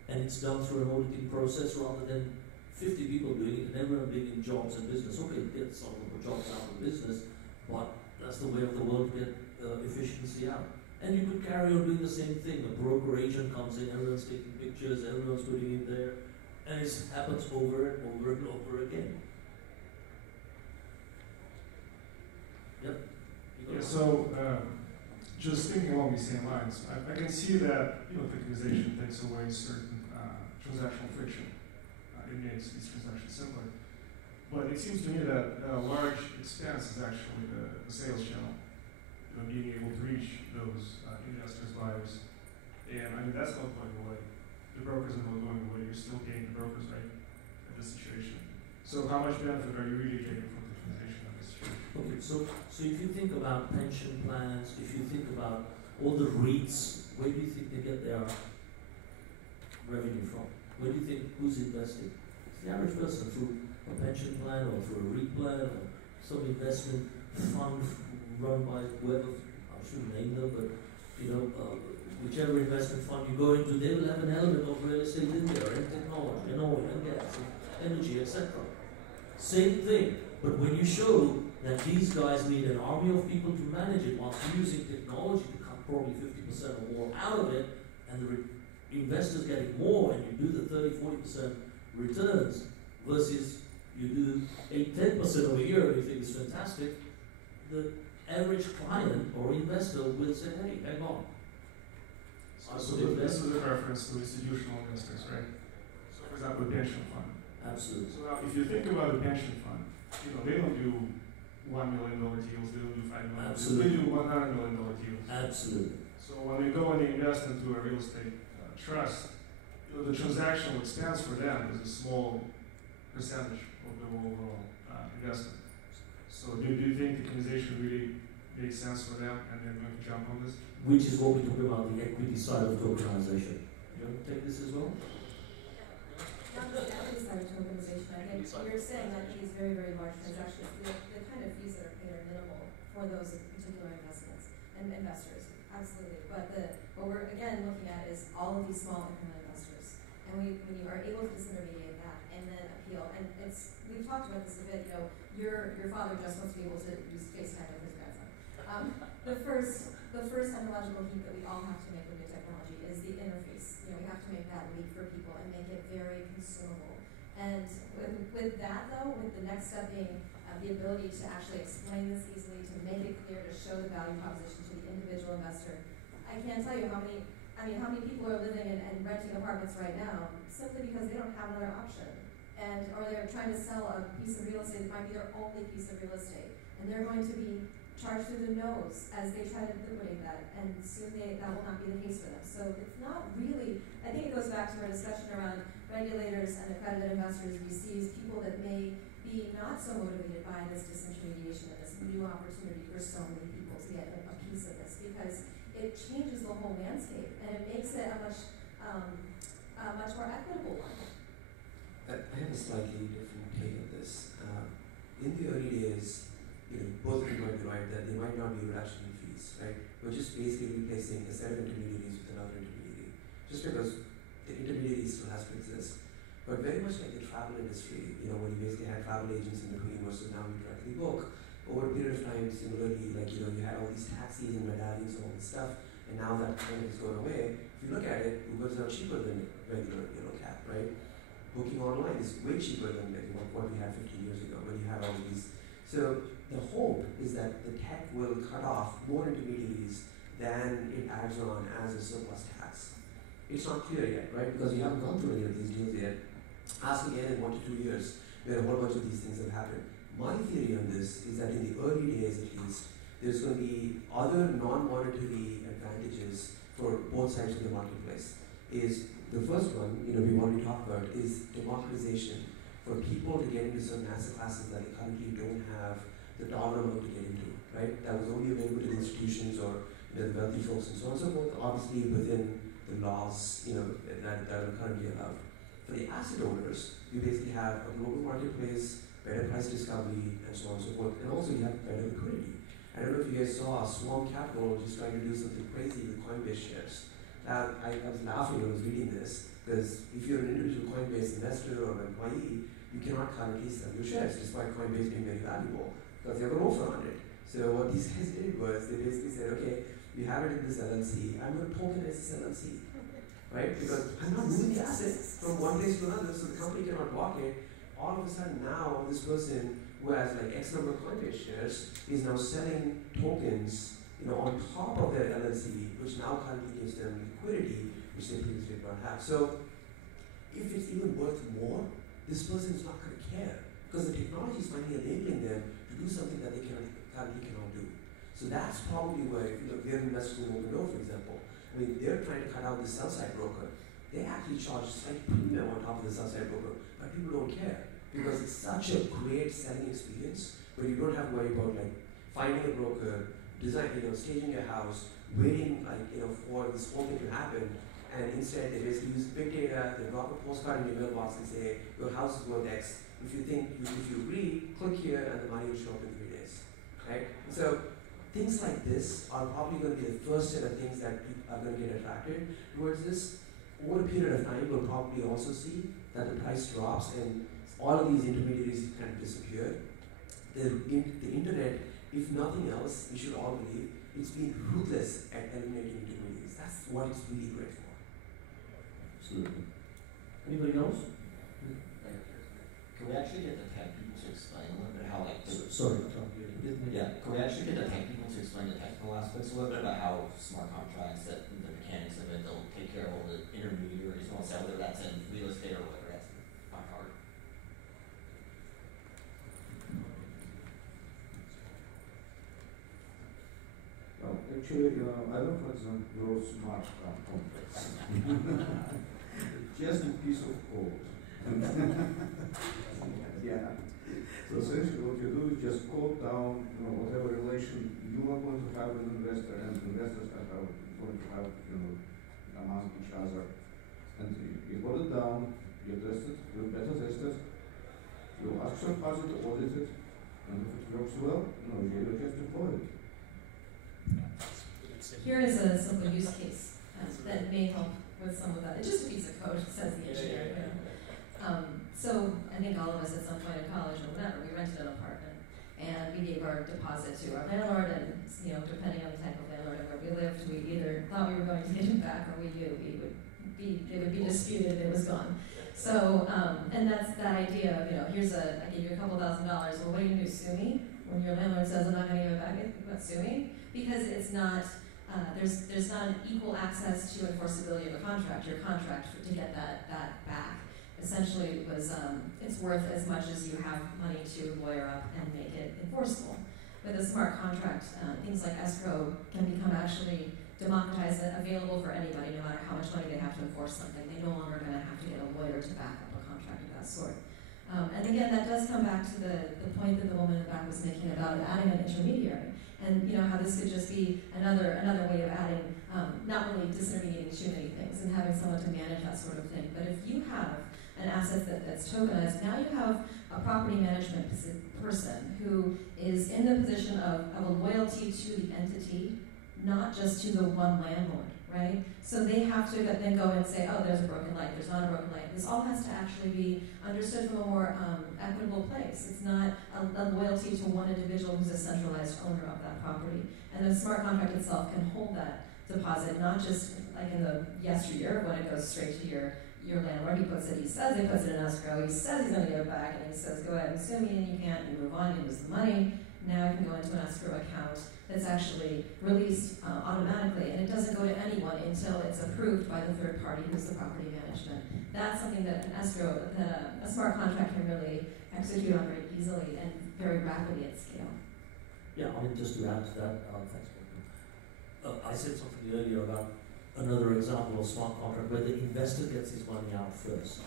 and it's done through an auditing process rather than 50 people doing it and everyone being in jobs and business. Okay, get some of the jobs out of business, but that's the way of the world to get efficiency out. And you could carry on doing the same thing. A broker agent comes in, everyone's taking pictures, everyone's putting it there, and it happens over and over and over again. Yep. Yeah, so just thinking along these same lines, I can see that tokenization takes away certain transactional friction. It makes these transactions simpler. But it seems to me that a large expense is actually the sales channel. Being able to reach those investors, buyers. And I mean, that's not going away. The brokers are not going away. You're still paying the brokers, right, in this situation. So how much benefit are you really getting from the tokenization of this situation? Okay, so if you think about pension plans, if you think about all the REITs, where do you think they get their revenue from? Where do you think, who's investing? It's the average person through a pension plan or through a REIT plan or some investment fund run by whoever, I shouldn't name them, but whichever investment fund you go into, they will have an element of real estate in there, and technology, and oil, and gas, and energy, etc. Same thing, but when you show that these guys need an army of people to manage it, whilst using technology to cut probably 50% or more out of it, and the investors getting more, and you do the 30-40% returns, versus you do 8-10% over a year, and you think it's fantastic, the average client or investor will say, hey, hang on. So this is a reference to institutional investors, right? So for example, a pension fund. Absolutely. So now if you think about a pension fund, they don't do $1 million deals, they don't do $5 million Absolutely. deals, they do $100 million deals. Absolutely. So when they go and they invest into a real estate trust, the transactional expense for them is a small percentage of the overall investment. So do you think tokenization really makes sense for them and they're going to jump on this? Which is what we talk about, the equity side of tokenization. You want to take this as well? Not the equity side of tokenization. I think you're saying that these very, very large transactions, the kind of fees that are paid are minimal for those particular investments and investors, absolutely. But what we're again looking at is all of these small incremental investors, and when you are able to disintermediate that and then appeal, and we've talked about this a bit. Your father just wants to be able to use FaceTime with his grandson. The first technological leap that we all have to make with new technology is the interface. We have to make that leap for people and make it very consumable. And with that, though, with the next step being the ability to actually explain this easily, to make it clear, to show the value proposition to the individual investor, I can't tell you how many people are living and renting apartments right now simply because they don't have another option. Or they're trying to sell a piece of real estate that might be their only piece of real estate. And they're going to be charged through the nose as they try to liquidate that. And soon that will not be the case for them. So it's not really, I think it goes back to our discussion around regulators and accredited investors, VCs, people that may be not so motivated by this disintermediation and this new opportunity for so many people to get a piece of this. Because it changes the whole landscape, and it makes it a much more equitable one. I have a slightly different take on this. In the early days, both of you might be right that there might not be a reduction in fees, right? We're just basically replacing a set of intermediaries with another intermediary, just because the intermediary still has to exist. But very much like the travel industry, when you basically had travel agents in between versus now you directly book, over a period of time, similarly, like, you had all these taxis and medallions and all this stuff, and now that kind of has gone away. If you look at it, Uber's now cheaper than regular, cab, right? Booking online is way cheaper than what we had 15 years ago when you had all these. So the hope is that the tech will cut off more intermediaries than it adds on as a surplus tax. It's not clear yet, right? Because you haven't gone through any of these deals yet. Ask again in 1 to 2 years, where a whole bunch of these things have happened. My theory on this is that in the early days at least, there's going to be other non-monetary advantages for both sides of the marketplace. Is the first one, we've already talked about, is democratization for people to get into certain asset classes that they currently don't have the dollar amount to get into, right? That was only available to the institutions or the wealthy folks and so on and so forth, obviously within the laws, that are currently allowed. For the asset owners, you basically have a global marketplace, better price discovery, and so on and so forth, and also you have better liquidity. I don't know if you guys saw Swarm Capital just trying to do something crazy with Coinbase shares. I was laughing when I was reading this, because if you're an individual Coinbase investor or an employee, you cannot currently sell your shares, despite Coinbase being very valuable, because they have an offer on it. So what these guys did was, they basically said, okay, we have it in this LLC, I'm going to tokenize this LLC, right? Because I'm not moving the asset from one place to another, so the company cannot block it. All of a sudden now, this person who has like X number of Coinbase shares is now selling tokens, on top of their LLC, which now currently gives them liquidity, which they previously did not have. So if it's even worth more, this person is not going to care, because the technology is finally enabling them to do something that they currently cannot do. So that's probably where, they're investors in Open Door, for example. I mean, they're trying to cut out the sell-side broker. They actually charge slight premium on top of the sell-side broker, but people don't care, because it's such a great selling experience where you don't have to worry about finding a broker, staging your house, waiting for this whole thing to happen, and instead they basically use big data, they drop a postcard in your mailbox and say, your house is worth X. If you agree, click here and the money will show up in 3 days, right? So things like this are probably going to be the first set of things that people are going to get attracted towards this. Over a period of time, we'll probably also see that the price drops and all of these intermediaries kind of disappear. The internet, if nothing else, we should all believe, it's been ruthless at eliminating intermediaries. That's what it's really great for. Absolutely. Anybody else? Can we actually get the tech people to explain a little bit how, Sorry. Yeah, can we actually get the tech people to explain the technical aspects a little bit about how smart contracts, that the mechanics of it, they'll take care of all the intermediaries, whether that's in real estate or whether that's in my art? Well, actually, I don't like them those smart contracts. Just a piece of code. Yeah. So essentially what you do is just code down whatever relation you are going to have with an investor and investors are going to have among each other. And you code it down, you test it with beta testers, you ask some party to audit it, and if it works well, you just deploy it. Here is a simple use case that may help with some of that. It's just a piece of code, says the engineer. So I think all of us at some point in college or whatever, we rented an apartment and we gave our deposit to our landlord, and depending on the type of landlord and where we lived, we either thought we were going to get it back or we knew it would be disputed, it was gone. So, and that's that idea of, I gave you a couple $1,000, well, what are you going to do, sue me? When your landlord says, I'm not going to give it back, what, sue me? Because it's not, there's not an equal access to enforceability of a contract. Your contract to get that back essentially was, it's worth as much as you have money to lawyer up and make it enforceable. With a smart contract, things like escrow can become actually democratized and available for anybody, no matter how much money they have to enforce something. They're no longer going to have to get a lawyer to back up a contract of that sort. And again, that does come back to the point that the woman in the back was making about adding an intermediary. And how this could just be another way of adding, not really disintermediating too many things and having someone to manage that sort of thing. But if you have an asset that's tokenized, now you have a property management person who is in the position of a loyalty to the entity, not just to the one landlord, right? So they have to then go and say, oh, there's a broken light, there's not a broken light. This all has to actually be understood from a more equitable place. It's not a loyalty to one individual who's a centralized owner of that property. And the smart contract itself can hold that deposit, not just like in the yesteryear when it goes straight to your landlord. He says he puts it in escrow, he says he's going to give it back, and he says, go ahead and sue me, and you can't, you move on, you lose the money. Now it can go into an escrow account that's actually released automatically, and it doesn't go to anyone until it's approved by the third party who's the property management. That's something that a smart contract can really execute on very easily and very rapidly at scale. Yeah, I mean, just to add to that, thanks, I said something earlier about another example of smart contract where the investor gets his money out first.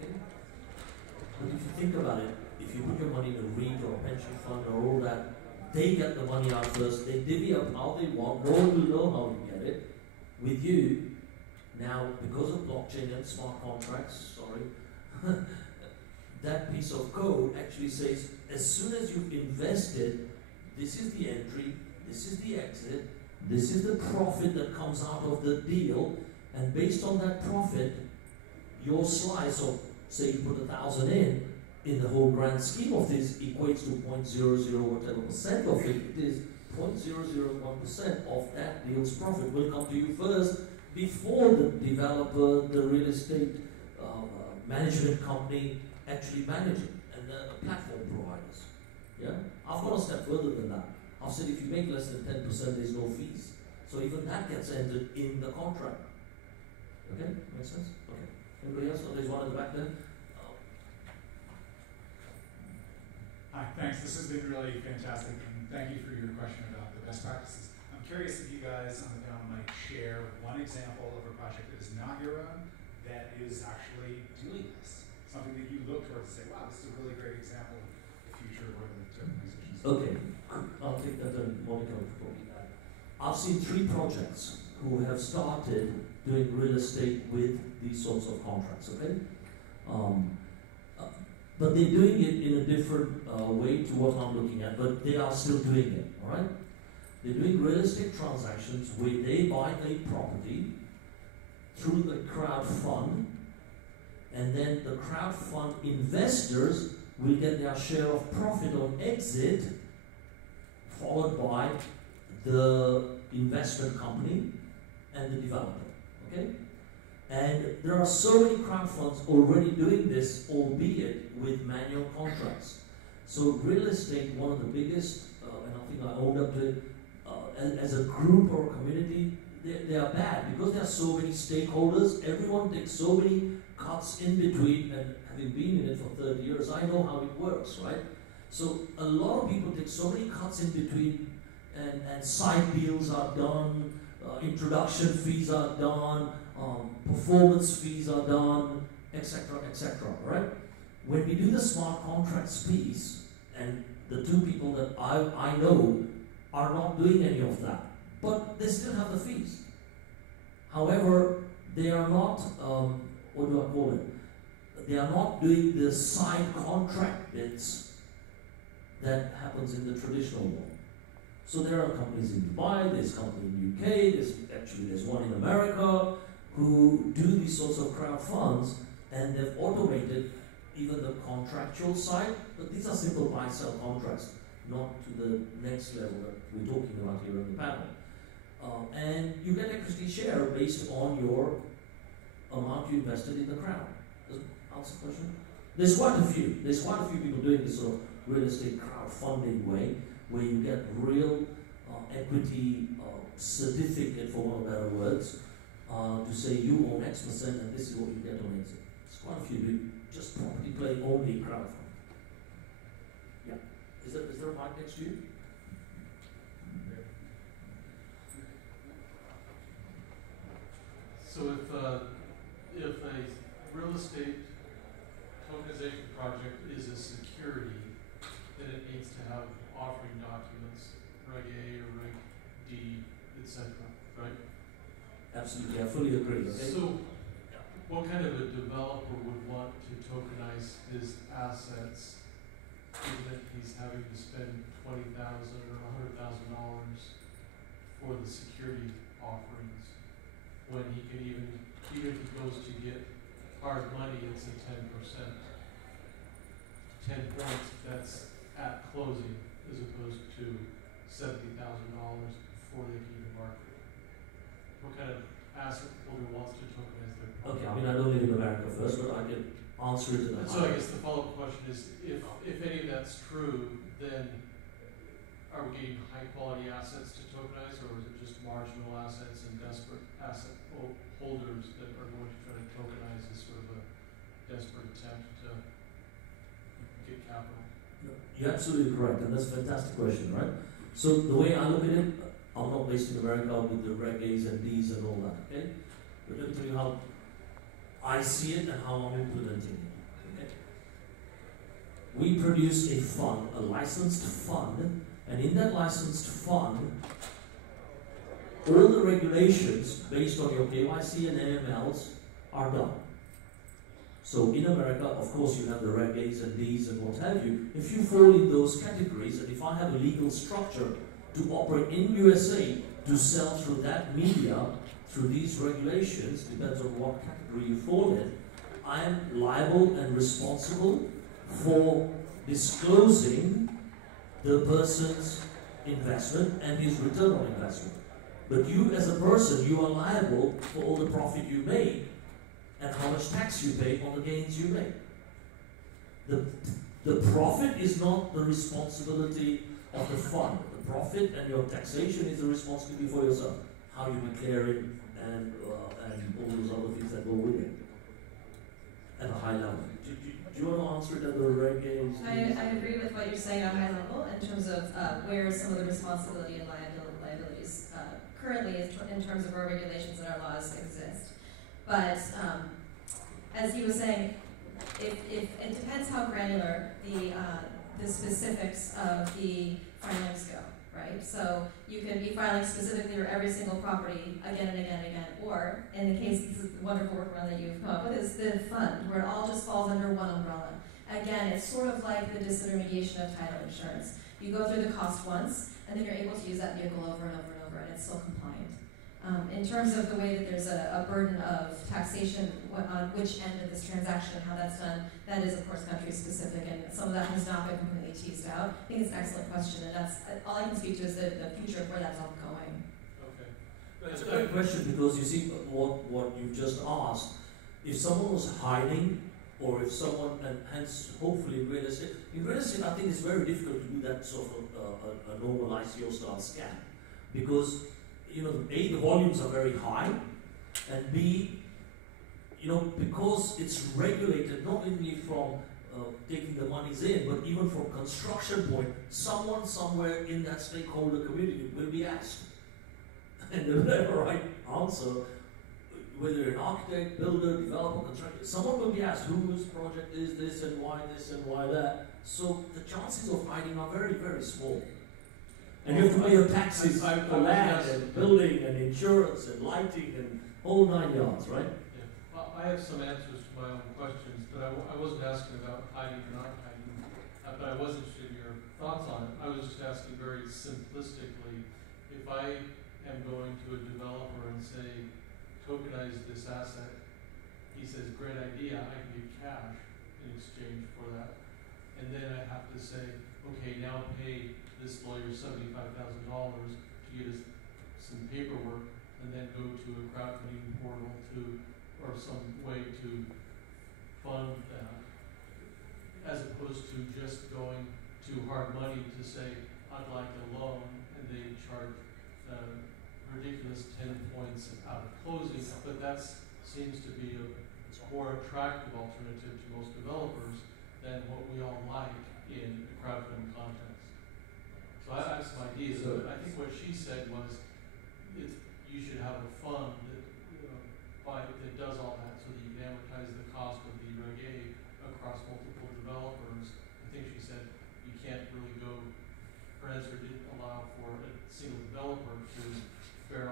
Okay? But if you think about it, if you put your money in a REIT or a pension fund or all that, they get the money out first, they divvy up how they want, no one will know how to get it. With you, now, because of blockchain and smart contracts, that piece of code actually says, as soon as you've invested, this is the entry, this is the exit, this is the profit that comes out of the deal, and based on that profit, your slice of, say you put 1,000 in the whole grand scheme of this equates to 0.00 whatever percent of it. It is 0.001% of that deal's profit will come to you first before the developer, the real estate management company actually manage it, and the platform providers. Yeah, I've gone a step further than that. I've said if you make less than 10%, there's no fees. So even that gets entered in the contract. Okay, makes sense? Okay. Anybody else? Oh, there's one at the back there. Hi, thanks. This has been really fantastic, and thank you for your question about the best practices. I'm curious if you guys on the panel might share one example of a project that is not your own that is actually doing this. Something that you look towards and say, wow, this is a really great example of the future of where the tokenization is. Okay, I'll take that and Monica will probably add. I've seen 3 projects who have started doing real estate with these sorts of contracts, okay? But they're doing it in a different way to what I'm looking at, but they are still doing it, all right? They're doing real estate transactions where they buy a property through the crowd fund, and then the crowd fund investors will get their share of profit on exit, followed by the investment company and the developer, okay? And there are so many crowd funds already doing this, albeit with manual contracts. So real estate, one of the biggest, and I think I owned up to it, as a group or a community, they are bad because there are so many stakeholders. Everyone takes so many cuts in between, and having been in it for 30 years, I know how it works, right? So a lot of people take so many cuts in between, and side deals are done, introduction fees are done, performance fees are done, etc., right? When we do the smart contracts piece, and the 2 people that I know are not doing any of that, but they still have the fees. However, they are not, what do I call it? They are not doing the side contract bits that happens in the traditional law. So there are companies in Dubai, there's a company in the UK, there's one in America who do these sorts of crowd funds, and they've automated even the contractual side, but these are simple buy-sell contracts, not to the next level that we're talking about here in the panel. And you get equity share based on your amount you invested in the crowd. Does that answer the question? There's quite a few people doing this sort of real estate crowdfunding way, where you get real equity certificate, for one of better words, to say you own X% and this is what you get on exit. It's quite a few do just property play only crowdfund. Yeah. Is there a mic next to you? So if a real estate tokenization project is a security, then it needs to have offering documents, Reg A, etc. Right? Absolutely, I fully agree. Okay? So, what kind of a developer would want to tokenize his assets, even if he's having to spend $20,000 or $100,000 for the security offerings, when he can even if he goes to get hard money, it's a 10%. 10 points, that's at closing, as opposed to $70,000 before they can even market. What kind of asset holder wants to tokenize their property? Okay, I mean, I don't live in America first, but I can answer it in a So I guess the follow-up question is, if any of that's true, then are we getting high-quality assets to tokenize, or is it just marginal assets and desperate asset holders that are going to try to tokenize as sort of a desperate attempt to get capital? You're absolutely correct, and that's a fantastic question, right? So the way I look at it, I'm not based in America with the Reg A's and D's and all that, okay? But let me tell you how I see it and how I'm implementing it, okay? We produce a fund, a licensed fund, and in that licensed fund, all the regulations based on your KYC and AMLs are done. So in America, of course, you have the Reg A's and D's and what have you. If you fall in those categories, and if I have a legal structure to operate in USA to sell through that media, through these regulations, depends on what category you fall in, I am liable and responsible for disclosing the person's investment and his return on investment. But you as a person, you are liable for all the profit you make and how much tax you pay on the gains you make. The profit is not the responsibility of the fund. The profit and your taxation is the responsibility for yourself. How you declare it and all those other things that go with it at a high level. Do you want to answer it at the Reg A's? I agree with what you're saying at a high level in terms of where some of the responsibility and liabilities currently in terms of our regulations and our laws exist. But as he was saying, if it depends how granular the specifics of the filings go, right? So you can be filing specifically for every single property again and again and again, or in the case, this is the wonderful workaround that you've come up with, is the fund, where it all just falls under one umbrella. Again, it's sort of like the disintermediation of title insurance. You go through the cost once, and then you're able to use that vehicle over and over and over, and it's still compliant. In terms of the way that there's a burden of taxation on which end of this transaction and how that's done, that is, of course, country specific, and some of that has not been completely teased out. I think it's an excellent question, and that's all I can speak to is the future of where that's all going. Okay. That's a great question, because you see what you've just asked. If someone was hiding, or if someone, and hence hopefully in real estate, I think it's very difficult to do that sort of a normal ICO style scam, because A, the volumes are very high, and B, because it's regulated not only from taking the monies in, but even from construction point, someone somewhere in that stakeholder community will be asked. And they will have a right answer, whether you're an architect, builder, developer, constructor, someone will be asked whose project is this and why that. So the chances of hiding are very, very small. And you have to pay your taxes for land and building and insurance and lighting and whole 9 yards, right? Yeah. Well, I have some answers to my own questions, but I wasn't asking about hiding or not hiding, but I was interested in your thoughts on it. I was just asking very simplistically, if I am going to a developer and say, tokenize this asset, he says, great idea, I can get cash in exchange for that. And then I have to say, okay, now pay this lawyer $75,000 to get us some paperwork, and then go to a crowdfunding portal or some way to fund that, as opposed to just going to hard money to say, I'd like a loan, and they charge ridiculous 10 points out of closing, but that seems to be a more attractive alternative to most developers than what we all like in the crowdfunding context. So I have some ideas, but I think what she said was you should have a fund that does all that so that you can amortize the cost of the Reg A across multiple developers. I think she said you can't really go, her answer didn't allow for a single developer to bear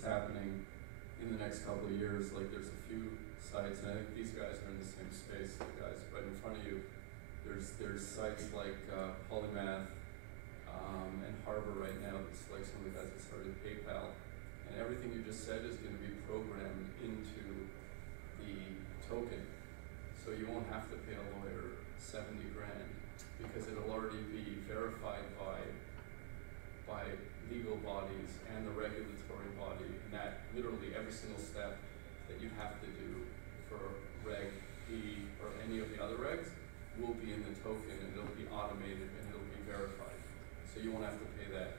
what's happening in the next couple of years. Like there's a few sites, and I think these guys are in the same space. The guys right in front of you. There's sites like Polymath and Harbor right now. It's like some of the guys that started PayPal, and everything you just said is going to be programmed into the token. So you won't have to pay a lawyer 70 grand because it'll already be verified by legal bodies and the regulatory body, and that literally every single step that you have to do for Reg D or any of the other regs will be in the token, and it'll be automated and it'll be verified. So you won't have to pay that.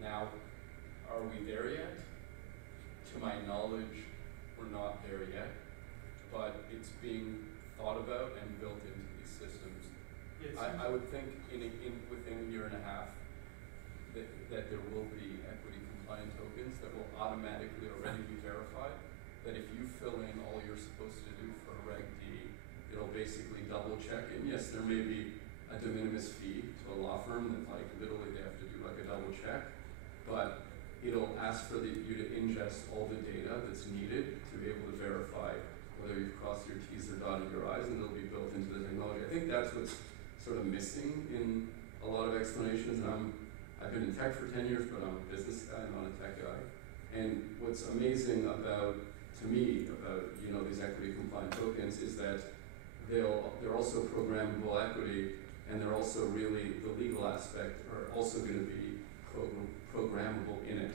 Now, are we there yet? To my knowledge, we're not there yet, but it's being thought about and built into these systems. I would think within a year and a half that there will be equity compliant tokens that will automatically already be verified, that if you fill in all you're supposed to do for Reg D, it'll basically double check. And yes, there may be a de minimis fee to a law firm that like literally they have to do like a double check, but it'll ask for you to ingest all the data that's needed to be able to verify whether you've crossed your T's or dotted your I's, and it'll be built into the technology. I think that's what's sort of missing in a lot of explanations. And I've been in tech for 10 years, but I'm a business guy, not a tech guy. And what's amazing to me about these equity compliant tokens is that they're also programmable equity, and they're also really the legal aspect are also going to be programmable in it.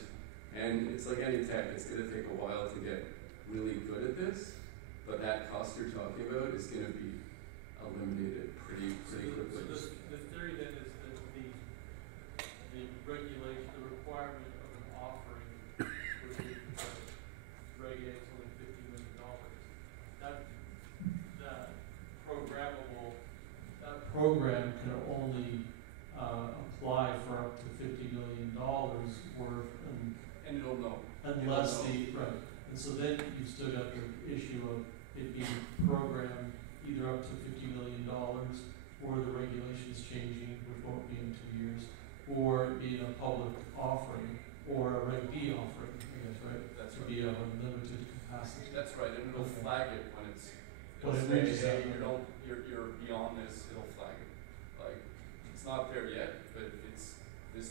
And it's like any tech, it's going to take a while to get really good at this, but that cost you're talking about is going to be eliminated pretty quickly. So the theory then is that the regulation, the requirement of an offering, which is regulates only $50 million. That programmable, that program can only apply for up to $50 million worth, and it'll know. Unless right. And so then you've still got the issue of it being programmed either up to $50 million, or the regulations changing, which won't be in 2 years, or it being a public offering, or a Reg B offering, I guess, right? That's to right. be of unlimited capacity. That's right, and it'll flag it when it's. When it say, reaches hey, out. you're beyond this. It'll flag it. Like it's not there yet, but this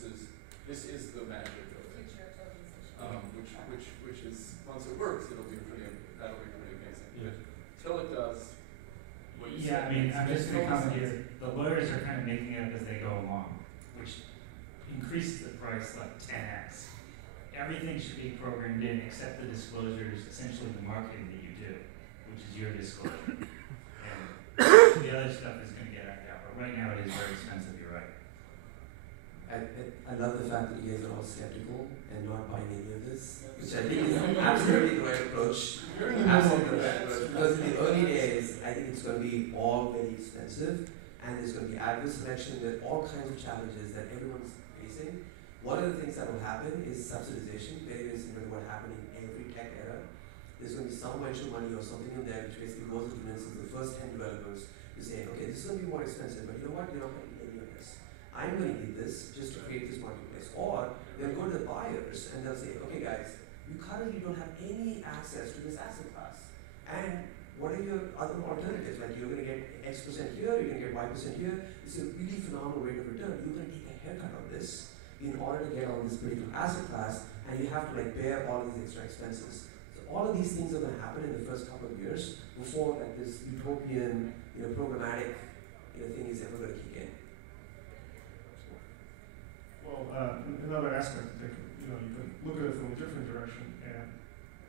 is the magic of it. Future of Tokenization. Which is once it works, that'll be pretty amazing. Yeah. Till it does. What you Yeah, said I mean, makes I'm just going to total comment sense. here. The lawyers are kind of making it up as they go along, which increases the price like 10x. Everything should be programmed in except the disclosures, essentially the marketing that you do, which is your disclosure. And the other stuff is going to get added out, but right now it is very expensive, you're right. I love the fact that you guys are all skeptical and not buying any of this, which I think is absolutely the right approach. Absolutely the right approach. Because in the early days, I think it's going to be all very expensive, and there's going to be adverse selection with all kinds of challenges that everyone's facing. One of the things that will happen is subsidization, very, very similar to what happened in every tech era. There's going to be some venture money or something in there which basically goes into the first 10 developers to say, okay, this is going to be more expensive, but you know what, you're not going to need any of this. I'm going to need this just to create this marketplace. Or they'll go to the buyers and they'll say, okay guys, you currently don't have any access to this asset class. And what are your other alternatives? Like you're going to get X% here, you're going to get Y% here. It's a really phenomenal rate of return. You're going to take a haircut on this in order to get on this particular asset class, and you have to like bear all these extra expenses. So all of these things are going to happen in the first couple of years before like this utopian, programmatic, thing is ever going to kick in. Well, another aspect, I think, you can look at it from a different direction, and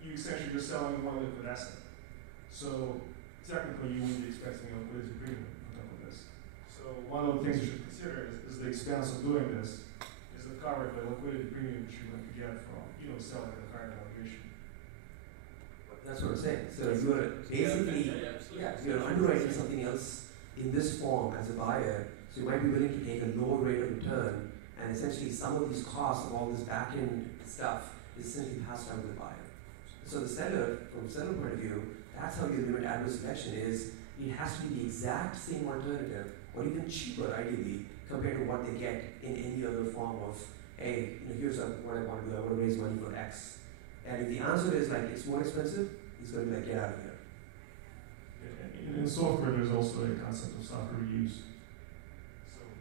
you essentially just selling one liquid asset. So technically, you wouldn't be expecting a liquidity premium on top of this. So one of the things you should consider is the expense of doing this is it covered by liquidity premium that you're going to get from selling the current allocation. That's what I'm saying. So you're basically, you're underwriting something else in this form as a buyer. So you might be willing to take a lower rate of return, and essentially some of these costs of all this back-end stuff is essentially passed on to the buyer. So the seller, from the seller point of view, that's how you limit adverse selection is it has to be the exact same alternative, or even cheaper ideally, compared to what they get in any other form of, hey, here's what I want to do, I want to raise money for X. And if the answer is like it's more expensive, he's going to be like, get out of here. In software, there's also a concept of software reuse.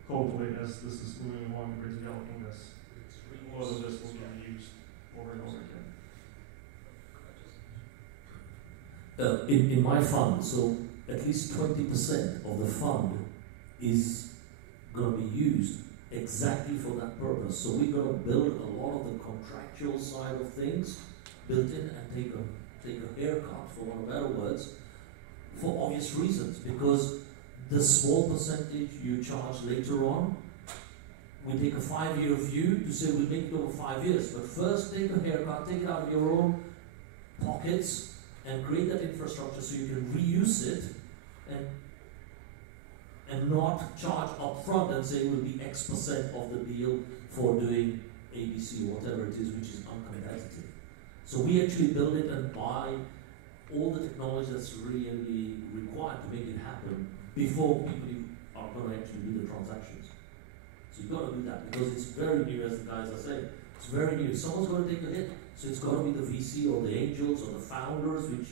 So hopefully, as this is moving along, we're developing this. A lot of this will be reused over and over again. In my fund, so at least 20% of the fund is going to be used exactly for that purpose. So we're going to build a lot of the contractual side of things built in and take a haircut, for want of better words, for obvious reasons. Because the small percentage you charge later on, we take a 5-year view to say we'll make it over 5 years. But first, take a haircut, take it out of your own pockets, and create that infrastructure so you can reuse it and not charge up front and say it will be X% of the deal for doing ABC or whatever it is, which is uncompetitive. So we actually build it and buy all the technology that's really required to make it happen before people are going to actually do the transactions. So you've got to do that because it's very new, as the guys are saying. It's very new. Someone's going to take the hit. So it's got to be the VC or the angels or the founders, which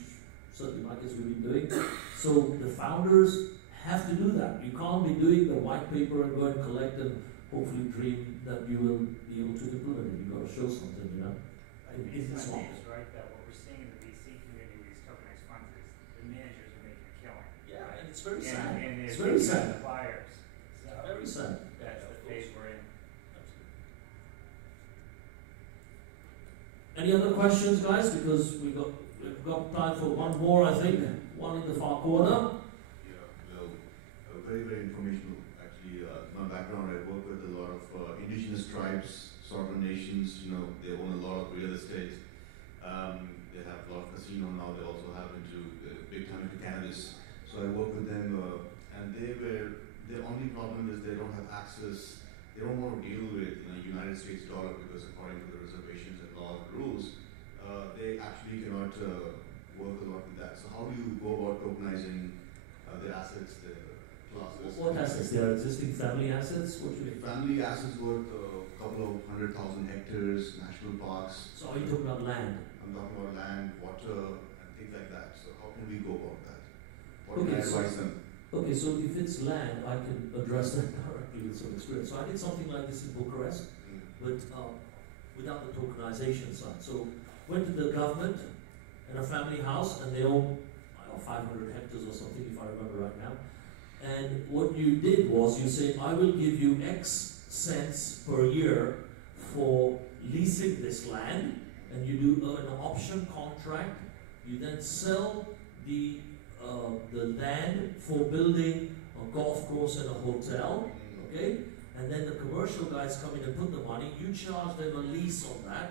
certainly my case we've been doing. So the founders have to do that. You can't be doing the white paper and go and collect and hopefully dream that you will be able to implement it. You've got to show something, you know. It's this one is right that what we're seeing in the VC community with these tokenized funds is the managers are making a killing. Yeah, and it's very sad. And it's very sad. The buyers. So very sad. That's the phase we're in. Any other questions, guys? Because we've got time for one more, I think. One in the far corner. Yeah, well, very, very informational. Actually, my background, I work with a lot of indigenous tribes, sovereign nations. You know, they own a lot of real estate. They have a lot of casino now. They also have big time into cannabis. So I work with them, and their only problem is they don't have access. They don't want to deal with United States dollar because according to the reservations and law and rules, they actually cannot work a lot with that. So how do you go about tokenizing their assets, their classes? What assets? Their existing family assets? What do you mean? Family assets worth a couple of 100,000 hectares, national parks. So are you talking about land? I'm talking about land, water, and things like that. So how can we go about that? What Okay, can I advise them? Okay, so if it's land, I can address that directly with some experience. So I did something like this in Bucharest, but without the tokenization side. So went to the government and a family house, and they own 500 hectares or something, if I remember right now. And what you did was you said, I will give you X cents per year for leasing this land, and you do an option contract. You then sell the land for building a golf course and a hotel, okay? And then the commercial guys come in and put the money, you charge them a lease on that,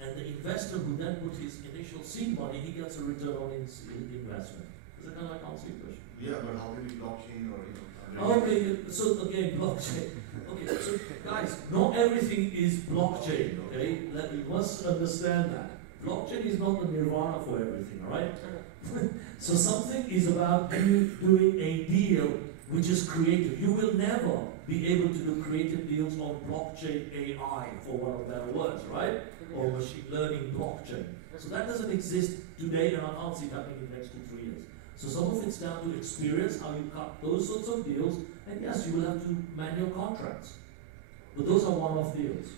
and the investor who then put his initial seed money, he gets a return on his investment. Is that kind of like answer your question? Yeah, but how can we blockchain or Okay, so again, blockchain. Okay, so guys, not everything is blockchain, okay? We must understand that. Blockchain is not the nirvana for everything, alright? So something is about you doing a deal which is creative. You will never be able to do creative deals on blockchain AI, for one of better words, right? Or machine learning blockchain. So that doesn't exist today, and I can't see it happening in the next 2-3 years. So some of it's down to experience, how you cut those sorts of deals, and yes, you will have to manual contracts. But those are one-off deals.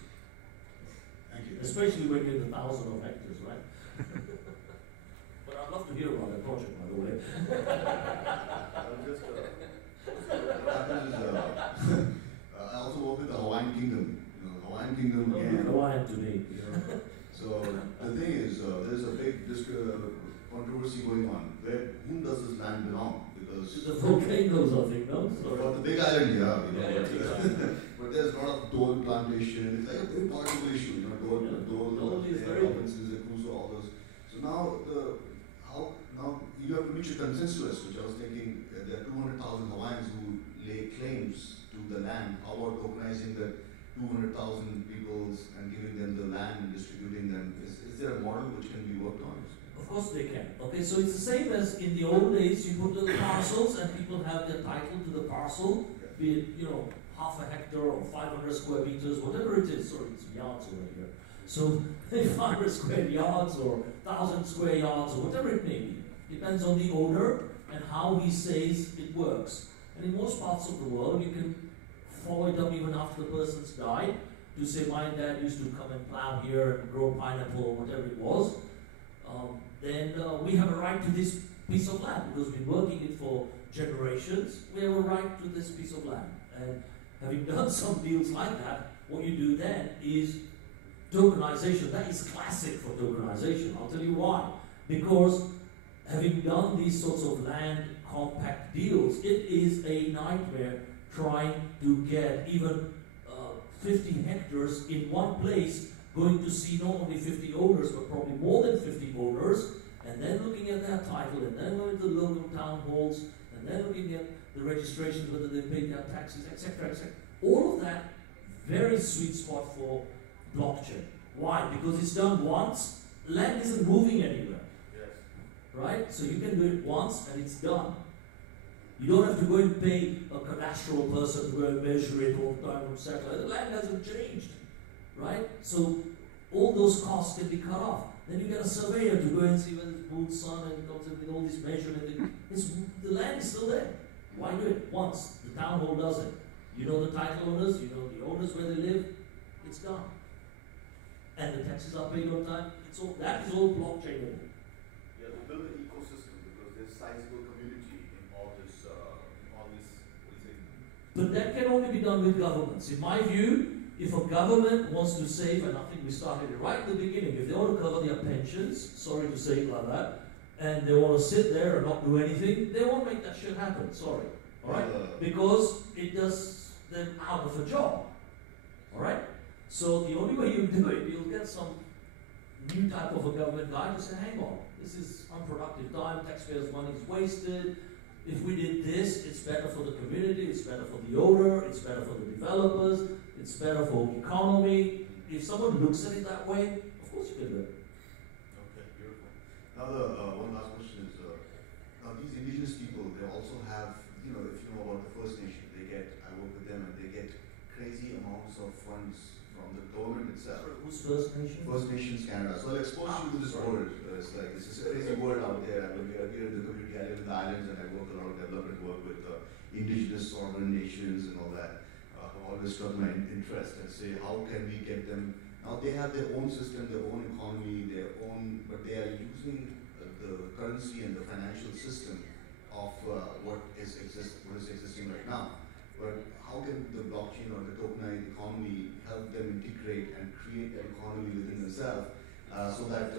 Thank you. Especially when you're in the thousands of hectares, right? But I'd love to hear about that project, by the way. What happens is, I also work with the Hawaiian Kingdom. Hawaiian Kingdom again. Hawaiian to me. So the thing is, there's a big controversy going on. Whom does this land belong? Because the volcanoes, I think, no? For the Big Island, but there's a lot of dole plantation. It's like a big political issue, dole provinces, the Crusoe, all those. So now you have to reach a consensus, which I was thinking. There are 200,000 Hawaiians who lay claims to the land. How about tokenizing the 200,000 peoples and giving them the land and distributing them? Is there a model which can be worked on? Of course they can. Okay, so it's the same as in the old days. You put little parcels and people have the title to the parcel, be it half a hectare or 500 square meters, whatever it is. Sorry, it's yards over here. So 500 square yards or 1,000 square yards or whatever it may be, depends on the owner and how he says it works. And in most parts of the world, you can follow it up even after the person's died to say, my dad used to come and plow here and grow pineapple or whatever it was. Then we have a right to this piece of land because we've been working it for generations. We have a right to this piece of land. And having done some deals like that, what you do then is tokenization. That is classic for tokenization. I'll tell you why. Because having done these sorts of land compact deals, it is a nightmare trying to get even 50 hectares in one place, going to see not only 50 owners, but probably more than 50 owners, and then looking at their title, and then going to the local town halls, and then looking at the registration, whether they paid their taxes, etc., etc. All of that, very sweet spot for blockchain. Why? Because it's done once, land isn't moving anywhere. Yes. Right? So you can do it once and it's done. You don't have to go and pay a cadastral person to go and measure it all the time from satellite. The land hasn't changed. Right? So all those costs can be cut off. Then you get a surveyor to go and see whether it's moon, sun, and comes in with all these measurements. The land is still there. Why do it once? The town hall does it. You know the title owners, you know the owners where they live, it's done. And the taxes are paid on time. That is all blockchainable. Yeah, to build an ecosystem because there's sizable community in all this, what is it? But that can only be done with governments. In my view, if a government wants to save, and I think we started it right at the beginning, if they want to cover their pensions, sorry to say it like that, and they want to sit there and not do anything, they won't make that shit happen, sorry. Alright? Because it does them out of a job. Alright? So the only way you do it, you'll get some new type of a government guy to say, hang on, this is unproductive time, taxpayers' money is wasted. If we did this, it's better for the community, it's better for the owner, it's better for the developers, it's better for the economy. If someone looks at it that way, of course you can do it. Okay, beautiful. Now one last question is, now these indigenous people, they also have, if you know about the First Nation, I work with them and they get crazy amounts of funds from the government itself. Who's First Nation? First Nations Canada. So I'll expose you to this world. It's a crazy world out there. I mean, we are here in the community, I live in the islands and I work a lot of development work with indigenous sovereign nations and all that. I've always struck my interest and say, how can we get them? Now they have their own system, their own economy, but they are using the currency and the financial system of what is existing right now. But how can the blockchain or the tokenized economy help them integrate and create that economy within themselves so that,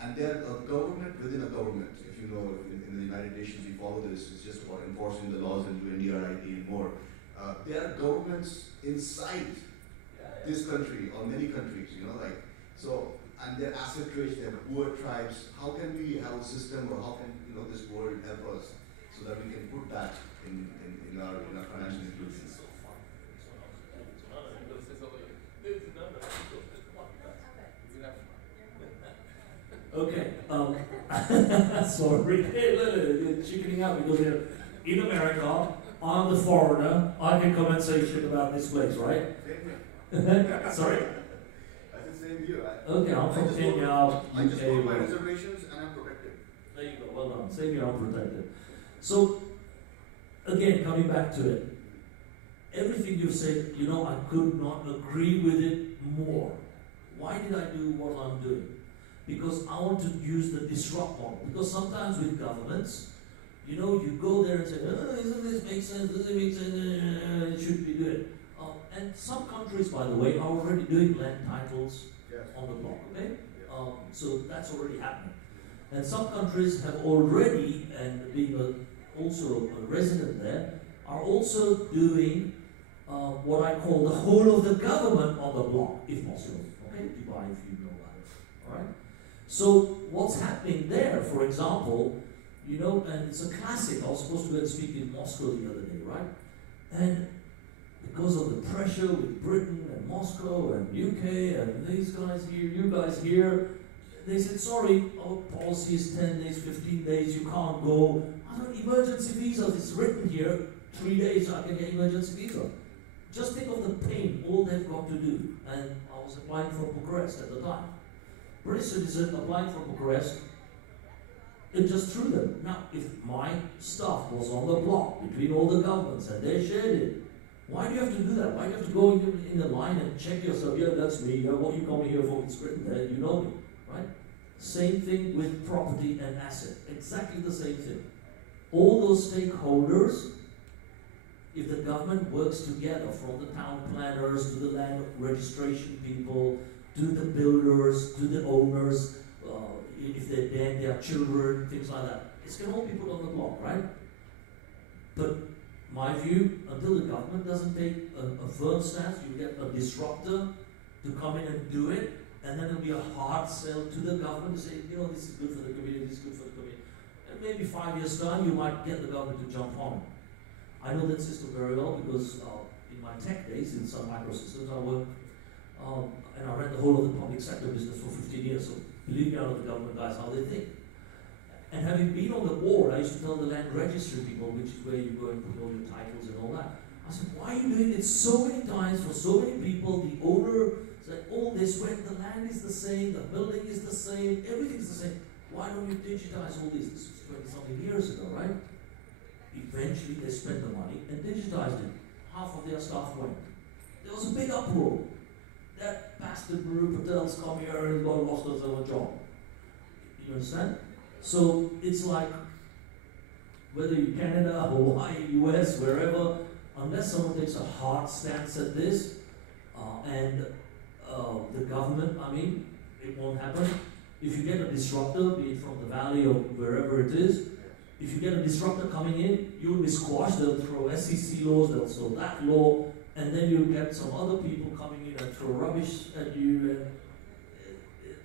and they're a government within a government. If you know, in the United Nations we follow this, it's just about enforcing the laws and UNDRIT and more. There are governments inside this country or many countries, so, and they're asset rich, they're poor tribes. How can we have a system or how can, this world help us so that we can put that in our financial institutions? Okay, sorry, you're chickening out because they're in America, I'm the foreigner, I can come and say shit about this place, right? Sorry? I said same here. Okay, I'm from Kenya, I just UK. got my reservations and I'm protected. There you go, well done, same here, I'm protected. So, again, coming back to it, everything you've said, I could not agree with it more. Why did I do what I'm doing? Because I want to use the disrupt model. Because sometimes with governments, you go there and say, doesn't this make sense? Does it make sense? It should be good. And some countries, by the way, are already doing land titles on the block, okay? So that's already happening. And some countries have already, and being also a resident there, are also doing what I call the whole of the government on the block, if possible. Okay, Dubai, if you know about it. All right. So what's happening there, for example, and it's a classic. I was supposed to go and speak in Moscow the other day, right? And because of the pressure with Britain and Moscow and UK and these guys here, you guys here, they said, sorry, our policy is 10 days, 15 days, you can't go. I don't emergency visas, it's written here, 3 days I can get emergency visa. Just think of the pain, all they've got to do. And I was applying for Bucharest at the time. British citizen applying for Bucharest, it just threw them. Now, if my stuff was on the block between all the governments and they shared it, why do you have to do that? Why do you have to go in the line and check yourself? Yeah, that's me. Yeah, what you coming here for? It's written there. You know me, right? Same thing with property and asset. Exactly the same thing. All those stakeholders, if the government works together, from the town planners to the land registration people, to the builders, to the owners, if they're dead, their children, things like that, it's going to all be put on the block, right? But my view, until the government doesn't take a firm stance, you get a disruptor to come in and do it, and then it'll be a hard sell to the government to say, you know, this is good for the community, this is good for the community. And maybe 5 years' time, you might get the government to jump on it. I know that system very well because in my tech days in Sun Microsystems, I worked and I ran the whole of the public sector business for 15 years. So believe me, I know the government guys how they think. And having been on the board, I used to tell the land registry people, which is where you go and put all your titles and all that. I said, why are you doing it so many times for so many people? The owner said, all this, when the land is the same, the building is the same, everything's the same. Why don't you digitize all this? This was 20-something years ago, right? Eventually, they spent the money and digitized it. Half of their staff went. There was a big uproar. That bastard Maru Patel's come here and got lost his own job. You understand? So it's like, whether you're Canada, Hawaii, US, wherever, unless someone takes a hard stance at this, and the government, I mean, it won't happen. If you get a disruptor, be it from the valley or wherever it is, if you get a disruptor coming in, you'll be squashed. They'll throw SEC laws, they'll throw that law, and then you'll get some other people coming in and throw rubbish at you, and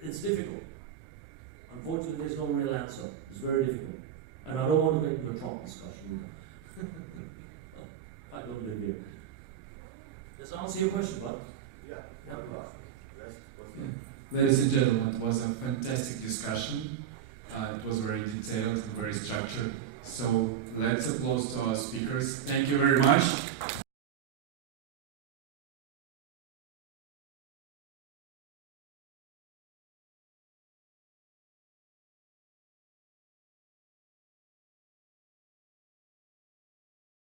it's difficult. Unfortunately, there's no real answer. It's very difficult. And I don't want to get into a Trump discussion either. I don't live here. Does that answer your question, bud? Yeah. Ladies and gentlemen, it was a fantastic discussion. It was very detailed and very structured. So let's applause to our speakers. Thank you very much.